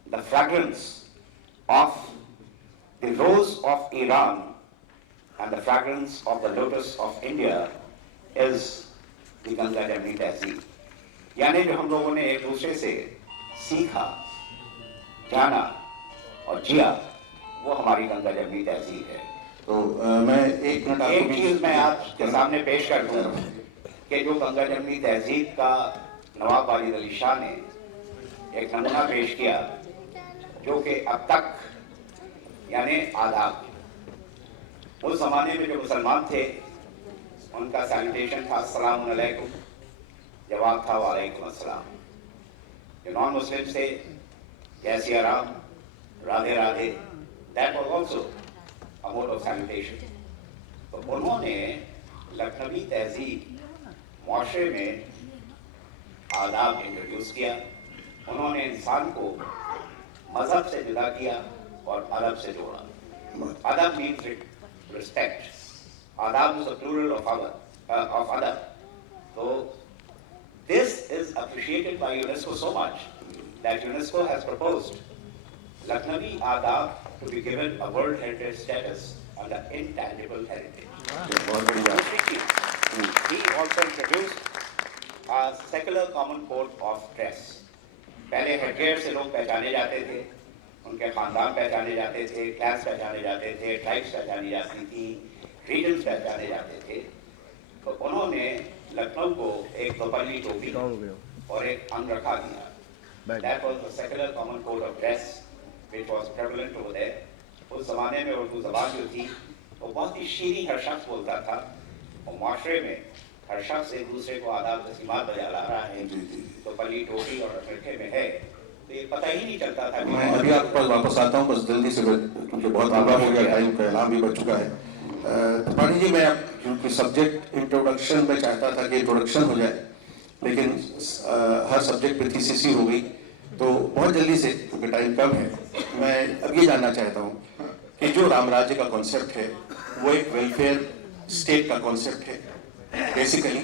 the fragrance of the rose of Iran and the fragrance of the lotus of India is the Ganga Jamni Tehzeeb. यानी जो हम लोगों ने एक दूसरे से सीखा, जाना और जिया, वो हमारी गंगा जमनी तहजीब है. तो मैं एक मिनट एक चीज मैं आपके सामने पेश कर दूं कि जो गंगा जमनी तहजीब का नवाब वालिद अली शाह ने एक नमूना पेश किया, जो कि अब तक यानी आदाब, उस जमाने में जो मुसलमान थे उनका सैल्यूटेशन था अस्सलाम अलैकुम, जवाब था वालेकुम अस्सलाम. जो नॉन मुस्लिम थे जय Siya Ram, Radhe Radhe, that was also a mode of salutation. तो उन्होंने लखनवी तहजीब मुआशरे में आदाब इंट्रोड्यूस किया. उन्होंने इंसान को मजहब से जुदा किया और अदब से जोड़ा. अदब मीन्स रिस्पेक्ट. आदाब इज अ प्लूरल ऑफ अदब. तो this is appreciated by UNESCO so much that UNESCO has proposed Lucknowi Adab to be given a World Heritage status under intangible heritage. He also introduced a secular common code of dress. पहले headgear से लोग पहचाने जाते थे, उनके खानदान पहचाने जाते थे, क्लास पहचाने जाते थे, ट्राइब्स पहचानी जाती थी, रीजन्स पहचाने जाते थे. तो उन्होंने लखनऊ को एक दोपहरी टोपी और एक अंगरखा दिया. That was the secular common code of dress which was prevalent over there. उस जमाने में उर्दू जबान जो थी वो बहुत ही शीरी हर शख्स बोलता था, और माशरे में हर शख्स एक दूसरे को आदाब तस्लीमात बजा ला रहा है. तो पली टोपी और अंगरखे में है, तो ये पता ही नहीं चलता था. मैं अभी आपके पास वापस आता हूँ, बस जल्दी से, क्योंकि बहुत लंबा हो गया, टाइम का ऐलान भी बच चुका है. त्रिपाठी जी, मैं क्योंकि सब्जेक्ट इंट्रोडक्शन में चाहता था कि इंट्रोडक्शन हो जाए, लेकिन हर सब्जेक्ट पे थीसिस हो गई, तो बहुत जल्दी से, क्योंकि टाइम कम है, मैं अब ये जानना चाहता हूँ कि जो राम राज्य का कॉन्सेप्ट है वो एक वेलफेयर स्टेट का कॉन्सेप्ट है बेसिकली,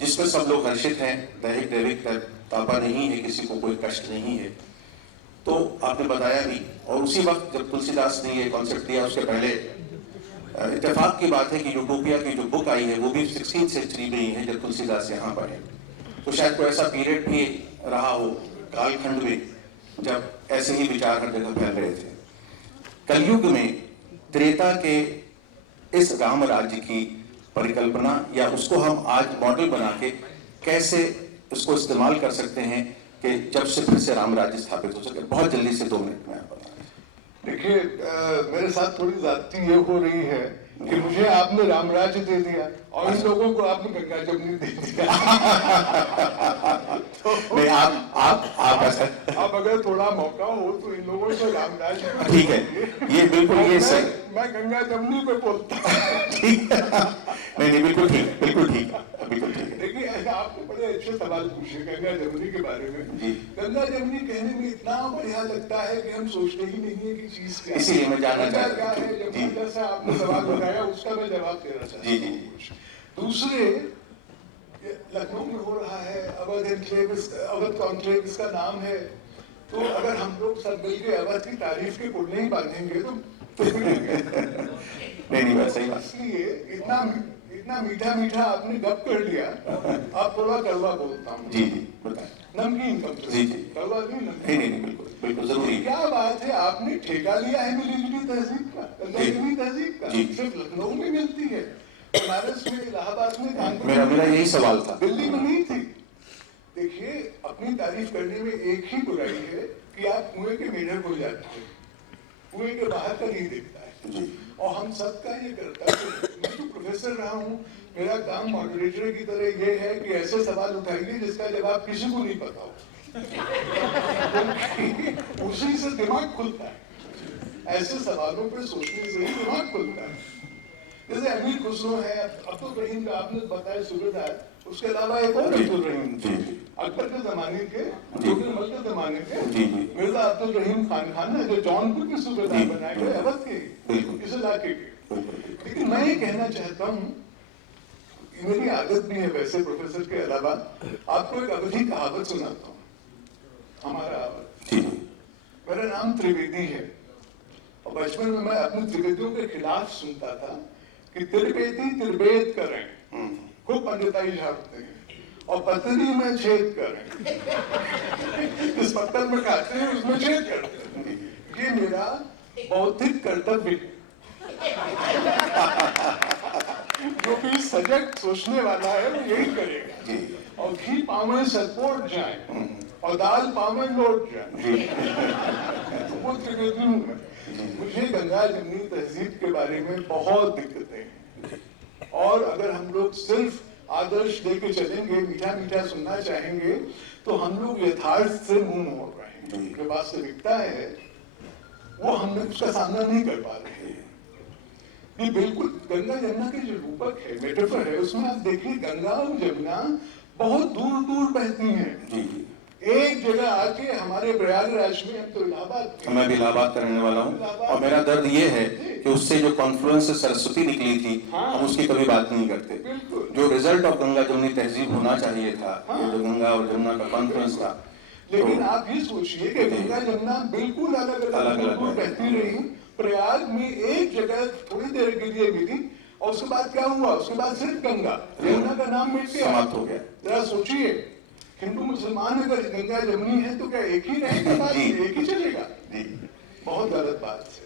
जिसमें सब लोग हर्षित हैं, दैहिक दैविक तापा नहीं है, किसी को कोई कष्ट नहीं है. तो आपने बताया भी, और उसी वक्त जब तुलसीदास ने ये कॉन्सेप्ट दिया, उसके पहले इत्तेफाक की बात है कि यूटोपिया की जो बुक आई है वो भी 16th सेंचुरी में ही है, जब तुलसीदास यहाँ पर है. तो शायद कोई ऐसा पीरियड भी रहा हो कालखंड में जब ऐसे ही विचार हर जगह फैल रहे थे. कलयुग में त्रेता के इस राम राज्य की परिकल्पना, या उसको हम आज मॉडल बना के कैसे उसको इस्तेमाल कर सकते हैं कि जब से फिर से राम राज्य स्थापित हो सके. बहुत जल्दी से 2 मिनट में आप बताएं. देखिए, मेरे साथ थोड़ी ज्यादती ये हो रही है कि मुझे आपने रामराज्य दे दिया और इन लोगों को आपने गंगा जमनी दे दिया. तो नहीं, आप ऐसा, अब अगर थोड़ा मौका हो तो इन लोगों को रामराज्य, ठीक है, ये बिल्कुल ये सही, मैं गंगा जमनी पे बोलता. ठीक है, नहीं, बिल्कुल ठीक, बिल्कुल ठीक, बिल्कुल ठीक है. देखिए, आपको बड़े अच्छे सवाल पूछे गंगा जमनी के बारे में. गंगा जमनी कहने में इतना बढ़िया लगता है कि हम सोचते ही नहीं है कि चीज क्या है. इसीलिए मैं जानना चाहता क्या है. जब जैसा आपने सवाल लगाया उसका मैं जवाब देना चाहता हूँ. दूसरे, लखनऊ में हो रहा है अवध कॉन्क्लेव इसका नाम है. तो अगर हम लोग सब मिलकर अवध की तारीफ के पुल नहीं बांधेंगे तो नहीं, बस सही बात. इसलिए इतना मीठा मीठा आपने गप कर लिया. आप थोड़ा कड़वा बोलता हूँ. जी, बताएं. नमकीन कम से, जी. कड़वा नहीं, नहीं, बिल्कुल जरूरी है. क्या बात है, आपने ठेका लिया है मिलीजुली तहजीब का, गंगाजमनी तहजीब का. सिर्फ लखनऊ में मिलती है, बनारस में, इलाहाबाद में, कानपुर में. मेरा यही सवाल था. दिल्ली में नहीं थी. देखिए, अपनी तारीफ करने में एक ही बुराई है कि आप कुएं के मेढक हो जाते हैं, कुएं के बाहर का नहीं देखता है. और हम सबका ये करता है. मैं तो प्रोफेसर रहा हूँ, मेरा काम मॉडरेटर की तरह ये है कि ऐसे सवाल उठाइए जिसका जवाब किसी को नहीं पता हो. उसी से दिमाग खुलता है. ऐसे सवालों पर सोचने से ही दिमाग खुलता है। जैसे अमीर खुसरो है, अब्दुल रहीम का आपने बताया सूबेदार, उसके अलावा एक और अब्दुल रहीम थे, अकबर के जमाने के, मुगल मल के जमाने के, मिर्जा अब्दुल रहीम खान है, जो जौनपुर के सूबेदार बनाए गए, अवध के, इस इलाके के। लेकिन मैं ये कहना चाहता हूँ, मेरी आदत भी है वैसे प्रोफेसर के अलावा, आपको एक अवधि कहावत सुनाता हूँ। हमारा मेरा नाम त्रिवेदी है और बचपन में मैं अपने त्रिवेदियों के खिलाफ सुनता था कि त्रिवेदी त्रिवेद करें, खूब पंडिताई झाड़ते हैं और पतली में छेद करें, इस पत्थर में खाते हैं उसमें छेद करते हैं। ये मेरा बौद्धिक कर्तव्य है। जो भी सजग सोचने वाला है वो यही करेगा। और घी पाँव में सलपोट जाए और दाल पाँव में लौट जाए, वो त्रिवेदी हूँ मैं। मुझे गंगा जमुनी तहजीब के बारे में बहुत दिक्कतें हैं और अगर हम लोग सिर्फ आदर्श लेके चलेंगे, मीठा मीठा सुनना चाहेंगे, तो हम लोग यथार्थ से मुंह मोड़ रहे हैं। जो वास्तविकता है वो हम लोग उसका सामना नहीं कर पा रहे हैं। ये बिल्कुल गंगा जमुना के जो रूपक है, मेटाफर है, उसमें आप देखिए गंगा और जमुना बहुत दूर दूर बहती हैं। एक जगह आके हमारे प्रयागराज में, हम तो इलाहाबाद, मैं भी इलाहाबाद का रहने वाला हूँ और मेरा दर्द ये है कि उससे जो कॉन्फ्लुएंस से सरस्वती निकली थी, हम उसकी कभी बात नहीं करते। जो रिजल्ट ऑफ गंगा जमुनी तहजीब होना चाहिए था, ये जो गंगा और जमुना का कॉन्फ्लुएंस था। लेकिन आप ये सोचिए कि गंगा जमुना बिल्कुल अलग अलग बहती रही, प्रयाग में एक जगह थोड़ी देर के लिए मिली और उसके बाद क्या हुआ? उसके बाद सिर्फ गंगा, जमुना का नाम मिट गया, समाप्त हो गया। जरा सोचिए, हिंदू मुसलमान अगर गंगा जमुनी है तो क्या एक ही रहेगा, एक ही चलेगा? बहुत गलत बात है,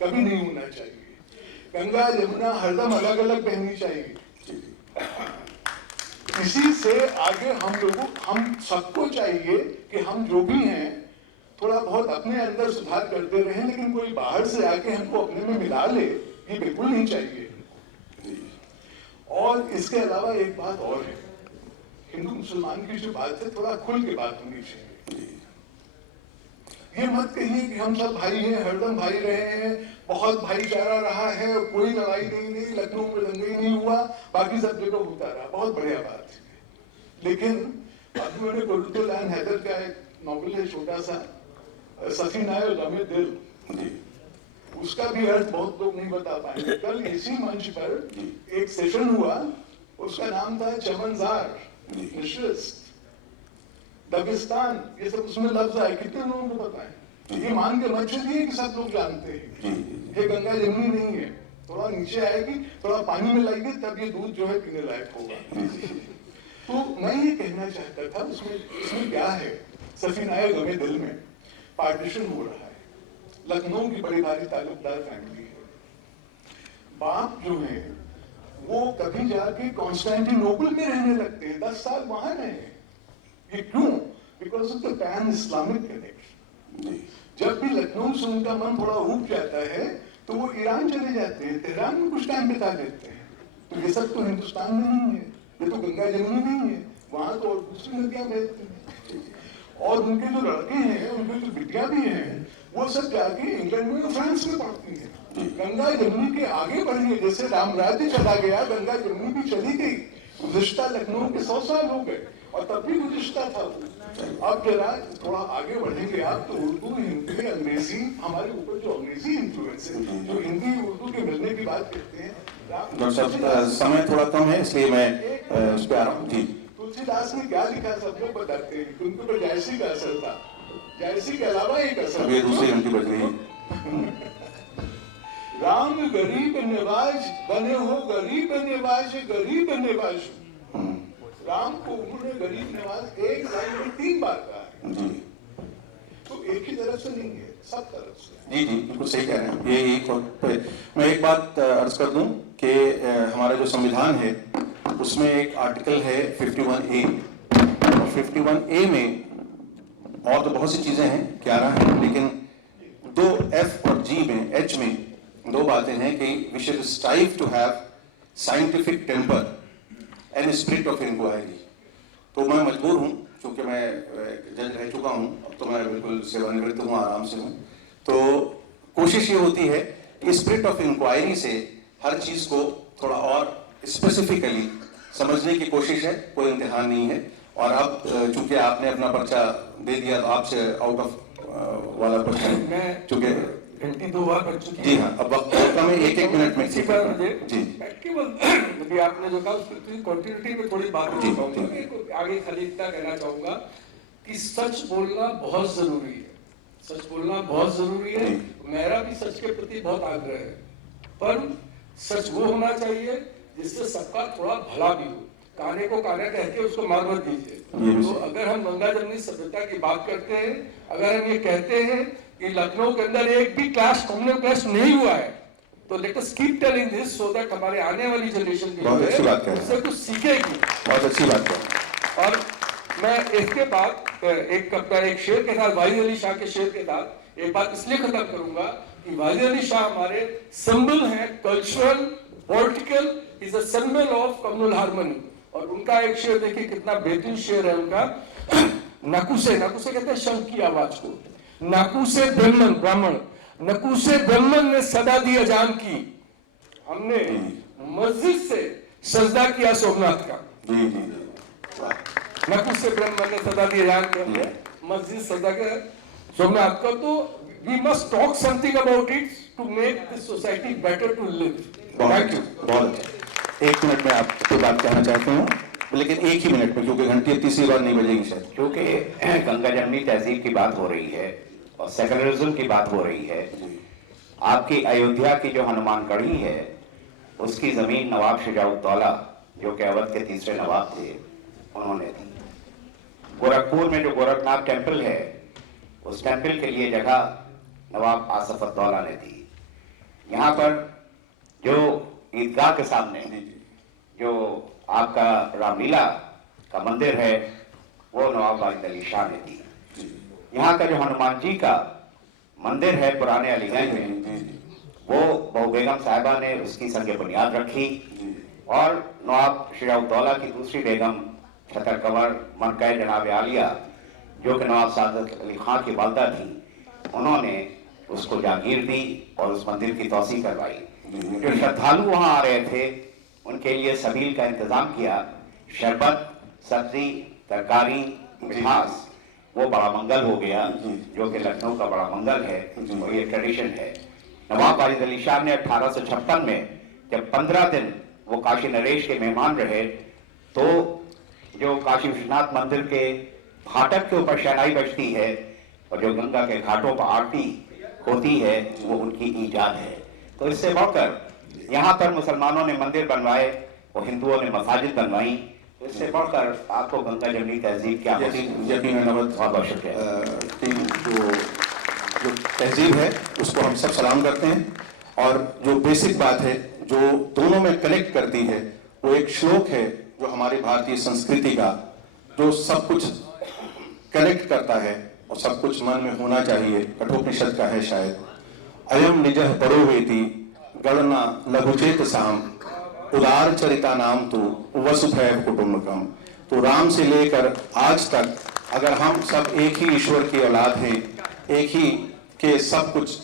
कभी नहीं होना चाहिए। गंगा जमुना हरदम अलग अलग बहनी चाहिए। इसी से आगे हम सबको चाहिए कि हम जो भी हैं थोड़ा बहुत अपने अंदर सुधार करते रहें, लेकिन कोई बाहर से आके हमको अपने में मिला ले, ये बिल्कुल नहीं चाहिए। और इसके अलावा एक बात और है, हिंदू मुसलमान की जो बात है थोड़ा खुल के बात होनी चाहिए। ये मत कहिए कि हम सब भाई हैं, हरदम भाई रहे हैं, बहुत भाईचारा रहा है, कोई लड़ाई नहीं, लखनऊ में दंगा नहीं हुआ, बाकी सब जगह होता रहा, बहुत बढ़िया बात है। लेकिन अभी मैंने कुतुबुद्दीन हैदर का एक नॉवल है छोटा सा, सफीनाए गमे दिल, उसका भी अर्थ बहुत लोग नहीं बता पाएंगे। कल इसी मंच पर एक सेशन हुआ, उसका नाम था चमनजार, दबिस्तान, ये सब उसमें लफ्ज आए, कितने लोगों को पता है? ये मान के मत चलिए कि सब लोग जानते हैं। ये गंगा जमुनी नहीं है, थोड़ा नीचे आएगी, थोड़ा पानी में लाएगी, तब ये दूध जो है पीने लायक होगा। तो मैं ये कहना चाहता था, उसमें क्या है, सफीनाए गमे दिल में पार्टीशन हो रहा है। लखनऊ की बड़ी भारी ताल्लुकदार फैमिली है, बाप जो है वो कभी जाके कॉन्स्टेंटिनोपल में रहने लगते हैं, 10 साल वहां रहे। ये क्यों? Because of the pan Islamic connection. जब भी लखनऊ से उनका मन थोड़ा उब जाता है तो वो ईरान चले जाते हैं, तेहरान में कुछ टाइम बिता लेते हैं। तो ये सब तो हिंदुस्तान में नहीं है, ये तो गंगा जमुनी नहीं है, वहां तो और दूसरी नदियां बहती हैं। और उनके जो लड़के हैं, उनकी जो बिटियां भी हैं, वो सब जाके इंग्लैंड में और फ्रांस में पढ़ती हैं। गंगा जमुनी के आगे बढ़ गए, जैसे राम राज्य चला गया, गंगा जमुनी भी चली गई। गुज़िश्ता लखनऊ के 100 साल हो गए और तब भी गुज़िश्ता था वो। अब जरा थोड़ा आगे बढ़ेंगे आप तो उर्दू, हिंदी, अंग्रेजी, हमारे ऊपर जो अंग्रेजी इन्फ्लुएंस है, जो हिंदी उर्दू के मिलने की बात कहते हैं। डॉक्टर साहब समय थोड़ा कम है, इसलिए मैं उस पर आ रहा हूँ। जी, तुलसीदास ने क्या लिखा सब लोग बताते हैं, उनके ऊपर जायसी का असर था, जायसी के अलावा एक असर, अभी दूसरी घंटी बज रही है। राम गरीब निवाज बने हो, गरीब निवाज, गरीब निवाज। राम को उन्होंने गरीब निवाज एक लाइन में 3 बार कहा है। तो एक ही तरफ से नहीं है, सब तरफ से। जी जी, बिल्कुल सही कह रहे हैं। ये मैं एक बात अर्ज कर दूं कि हमारा जो संविधान है उसमें एक आर्टिकल है 51A, और 51A में और तो बहुत सी चीजें हैं, 11 हैं, लेकिन 2 F और G में, H में 2 बातें हैं कि we should strive to have scientific temper and spirit of inquiry. तो मैं मजबूर हूँ, क्योंकि मैं जज रह चुका हूँ, अब तो मैं बिल्कुल सेवानिवृत्त हूँ, आराम से हूँ, तो कोशिश ये होती है कि स्पिरिट ऑफ इंक्वायरी से हर चीज को थोड़ा और स्पेसिफिकली समझने की कोशिश है, कोई इम्तिहान नहीं है। और अब चूंकि आपने अपना पर्चा दे दिया तो आपसे आउट ऑफ वाला क्वेश्चन, चूंकि घंटी 2 बार बज चुकी है। जी हाँ, अब वक्त कम है, 1-1 मिनट में इसी पर मुझे जी केवल अभी आपने जो कहा उसकी कंटिन्यूटी में थोड़ी बात जी, कहूँगा, आगे खाली इतना कहना चाहूंगा कि सच बोलना बहुत जरूरी है, सच बोलना बहुत जरूरी है। मेरा भी सच के प्रति बहुत आग्रह है, पर सच वो होना चाहिए जिससे सबका थोड़ा भला भी हो। काने को काने कह के उसको मार मत दीजिए। तो अगर हम गंगा जमुनी सभ्यता की बात करते हैं, अगर हम ये कहते हैं कि लखनऊ के अंदर एक भी क्लास कम्युनल क्लास नहीं हुआ है, तो let us keep telling this so that हमारे आने वाली जनरेशन भी बहुत अच्छी बात कह रहे हैं, उससे कुछ सीखेगी। बहुत अच्छी बात है। और मैं इसके बाद एक शेर के साथ, वाहिद अली शाह के शेर के साथ एक बात इसलिए खत्म करूंगा कि वाहिद अली शाह हमारे सिंबल हैं, cultural, political, is a symbol of communal harmony. और उनका एक शेर देखिए कितना बेहतरीन शेर है उनका, नकुसे कहते हैं शंख की आवाज को, नकुसे ब्राह्मण नकुसे ब्राह्मण ने सदा दी अजान की, हमने मस्जिद से सजदा किया सोमनाथ का। जी जी नकुसे ब्राह्मण ने सदा दी अजान की, हमने मस्जिद सजदा किया सोमनाथ का। तो we must talk something about it to make this society better to live. बहुत अच्छा। 1 मिनट में आपको बात कहना चाहता हूँ, लेकिन 1 ही मिनट में, क्योंकि घंटी तीसरी बार नहीं बजेगी शायद। क्योंकि गंगा जमुनी तहजीब की बात हो रही है और सेकुलरिज्म की बात हो रही है, आपकी अयोध्या की जो हनुमानगढ़ी है उसकी जमीन नवाब शुजाउद्दौला जो कि अवध के तीसरे नवाब थे उन्होंने दी। गोरखपुर में जो गोरखनाथ टेम्पल है उस टेम्पल के लिए जगह नवाब आसफउद्दौला ने दी। यहाँ पर जो ईदगाह के सामने जो आपका रामलीला का मंदिर है वो नवाब वाहिद अली शाह ने दी। यहाँ का जो हनुमान जी का मंदिर है पुराने अलीगंज में, वो बहु बेगम साहिबा ने उसकी संग बुनियाद रखी और नवाब शुजाउद्दौला की दूसरी बेगम छतर कंवर मनकय जनाब आलिया जो कि नवाब सादत अली खां की वालदा थी, उन्होंने उसको जागीर दी और उस मंदिर की तोसी करवाई। जो श्रद्धालु वहां आ रहे थे उनके लिए सबील का इंतजाम किया, शरबत, सब्जी, तरकारी, मिठास, वो बड़ा मंगल हो गया जो कि लखनऊ का बड़ा मंगल है और ये ट्रेडिशन है। नवाब वाहिद अली शाह ने 1856 में जब 15 दिन वो काशी नरेश के मेहमान रहे तो जो काशी विश्वनाथ मंदिर के फाटक के ऊपर शहनाई बजती है और जो गंगा के घाटों पर आरती होती है वो उनकी ईजाद है। तो इससे बढ़कर यहाँ पर मुसलमानों ने मंदिर बनवाए और हिंदुओं ने मसाजिद बनवाई, तो इससे बढ़कर आपको गंगा जमुनी तहजीब क्या बहुत शुक्रिया। जो तहजीब है उसको हम सब सलाम करते हैं और जो बेसिक बात है जो दोनों में कनेक्ट करती है वो एक श्लोक है जो हमारी भारतीय संस्कृति का जो सब कुछ कनेक्ट करता है और सब कुछ मन में होना चाहिए। कठोपनिषद का है शायद, अयम निजः परोवेति गणना लघुचेत साम उदार चरिता नाम तो वसुधैव कुटुंबकम। तो राम से लेकर आज तक अगर हम सब एक ही ईश्वर की औलाद हैं, एक ही के सब कुछ,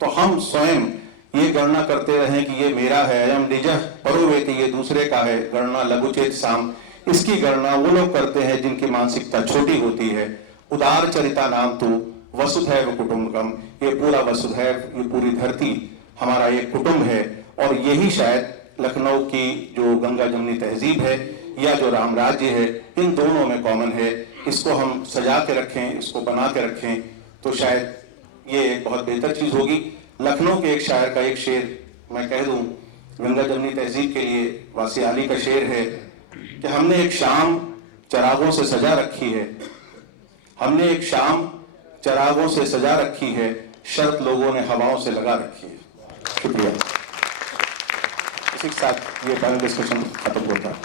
तो हम स्वयं ये गणना करते रहें कि ये मेरा है, अयम निजः परोवेति ये दूसरे का है, गणना लघुचेत साम, इसकी गणना वो लोग करते हैं जिनकी मानसिकता छोटी होती है। उदार चरिता नाम तो वसुधैव कुटुंबकम, ये पूरा वसुधैव, ये पूरी धरती हमारा एक कुटुंब है। और यही शायद लखनऊ की जो गंगा जमुनी तहजीब है या जो राम राज्य है, इन दोनों में कॉमन है। इसको हम सजा के रखें, इसको बना के रखें तो शायद ये एक बहुत बेहतर चीज होगी। लखनऊ के एक शायर का एक शेर मैं कह दूं, गंगा जमुनी तहजीब के लिए वासी अली का शेर है कि हमने एक शाम चरागों से सजा रखी है, हमने एक शाम चरागों से सजा रखी है, शर्त लोगों ने हवाओं से लगा रखी है। शुक्रिया। इसी के साथ ये पैनल डिस्कशन खत्म होता है।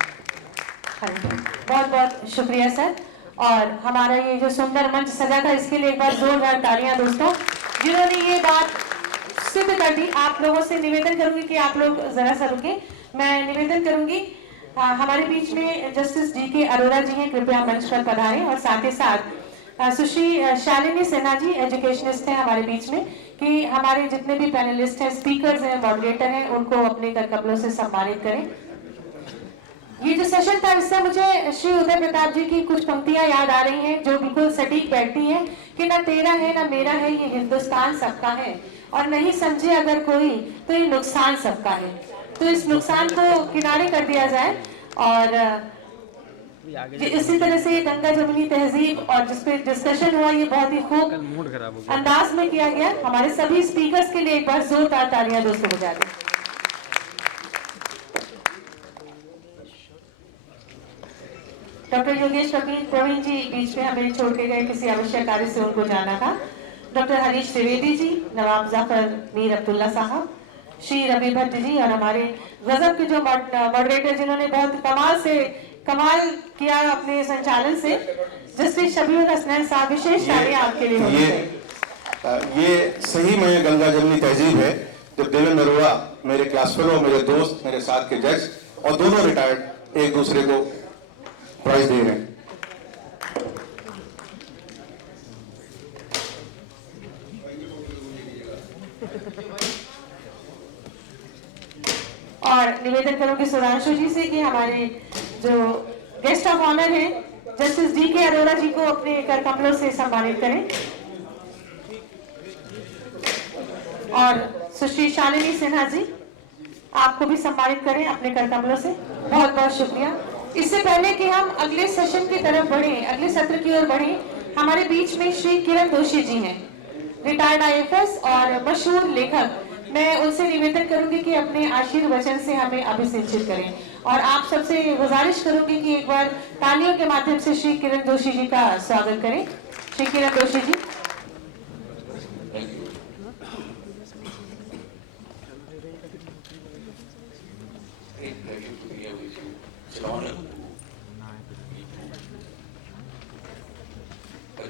बहुत बहुत शुक्रिया सर। और हमारा ये जो सुंदर मंच सजा था इसके लिए एक बार जोरदार तालियां दोस्तों जिन्होंने ये बात सिद्ध कर दी। आप लोगों से निवेदन करूंगी कि आप लोग जरा सा रुके। मैं निवेदन करूंगी हमारे बीच में जस्टिस जी के अरोड़ा जी हैं, कृपया मंच पर पधारें और साथ ही साथ सुश्री शालिनी सिन्हा जी एजुकेशनिस्ट हैं हमारे बीच में, कि हमारे जितने भी पैनलिस्ट हैं, स्पीकर्स हैं, मॉडरेटर हैं, उनको अपने कर कमलों से सम्मानित करें। ये जो सेशन था, इससे मुझे श्री उदय प्रताप जी की कुछ पंक्तियां याद आ रही हैं जो बिल्कुल सटीक बैठती हैं कि ना तेरा है ना मेरा है, ये हिंदुस्तान सबका है, और नहीं समझे अगर कोई तो ये नुकसान सबका है। तो इस नुकसान को किनारे कर दिया जाए, और इसी तरह से गंगा जमुनी तहजीब और जिसपे डिस्कशन हुआ, ये बहुत ही खूब अंदाज में किया गया। हमारे सभी स्पीकर्स के लिए एक बार जोरदार तालियां दोस्तों बजा दें। डॉक्टर योगेश प्रवीण जी बीच में हमें छोड़ के गए, किसी आवश्यक कार्य से उनको जाना था। डॉक्टर हरीश त्रिवेदी जी, नवाब जाफर मीर अब्दुल्ला साहब, श्री रवि भट्ट जी, और हमारे गजब के जो मॉडरेटर जिन्होंने बहुत कमाल किया अपने संचालन से, जस्टिस शबीर हसनैन साहब, विशेष तालियां आपके लिए होंगी। ये सही में गंगा जमुनी तहजीब है जब देवेंद्र अरोड़ा, मेरे क्लास फेलो, मेरे दोस्त, मेरे साथ के जज, और दोनों रिटायर्ड, एक दूसरे को प्राइज दे रहे हैं। और निवेदन करूंगी सुधांशु जी से कि हमारे जो गेस्ट ऑफ ऑनर हैं जस्टिस डी के अरोड़ा जी को अपने कर कमलों से सम्मानित करें, और सुश्री शालिनी सिन्हा जी आपको भी सम्मानित करें अपने कर कमलों से। बहुत बहुत शुक्रिया। इससे पहले कि हम अगले सेशन की तरफ बढ़ें, अगले सत्र की ओर बढ़ें, हमारे बीच में श्री किरण दोषी जी हैं, रिटायर्ड IAS और मशहूर लेखक। मैं उनसे निवेदन करूंगी कि अपने आशीर्वचन से हमें अभिसिंचित करें, और आप सबसे गुजारिश करूंगी कि एक बार तालियों के माध्यम से श्री किरण दोषी जी का स्वागत करें। श्री किरण दोषी जी।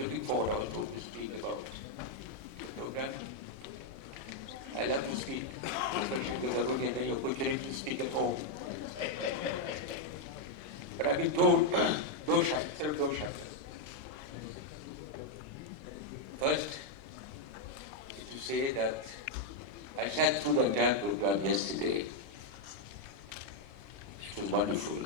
Looking forward also to speak about the program. I love to speak, especially because I don't get any opportunity to speak at home. But I've been told, dosha, sir, dosha. First, to say that I sat through the entire program yesterday. It was wonderful.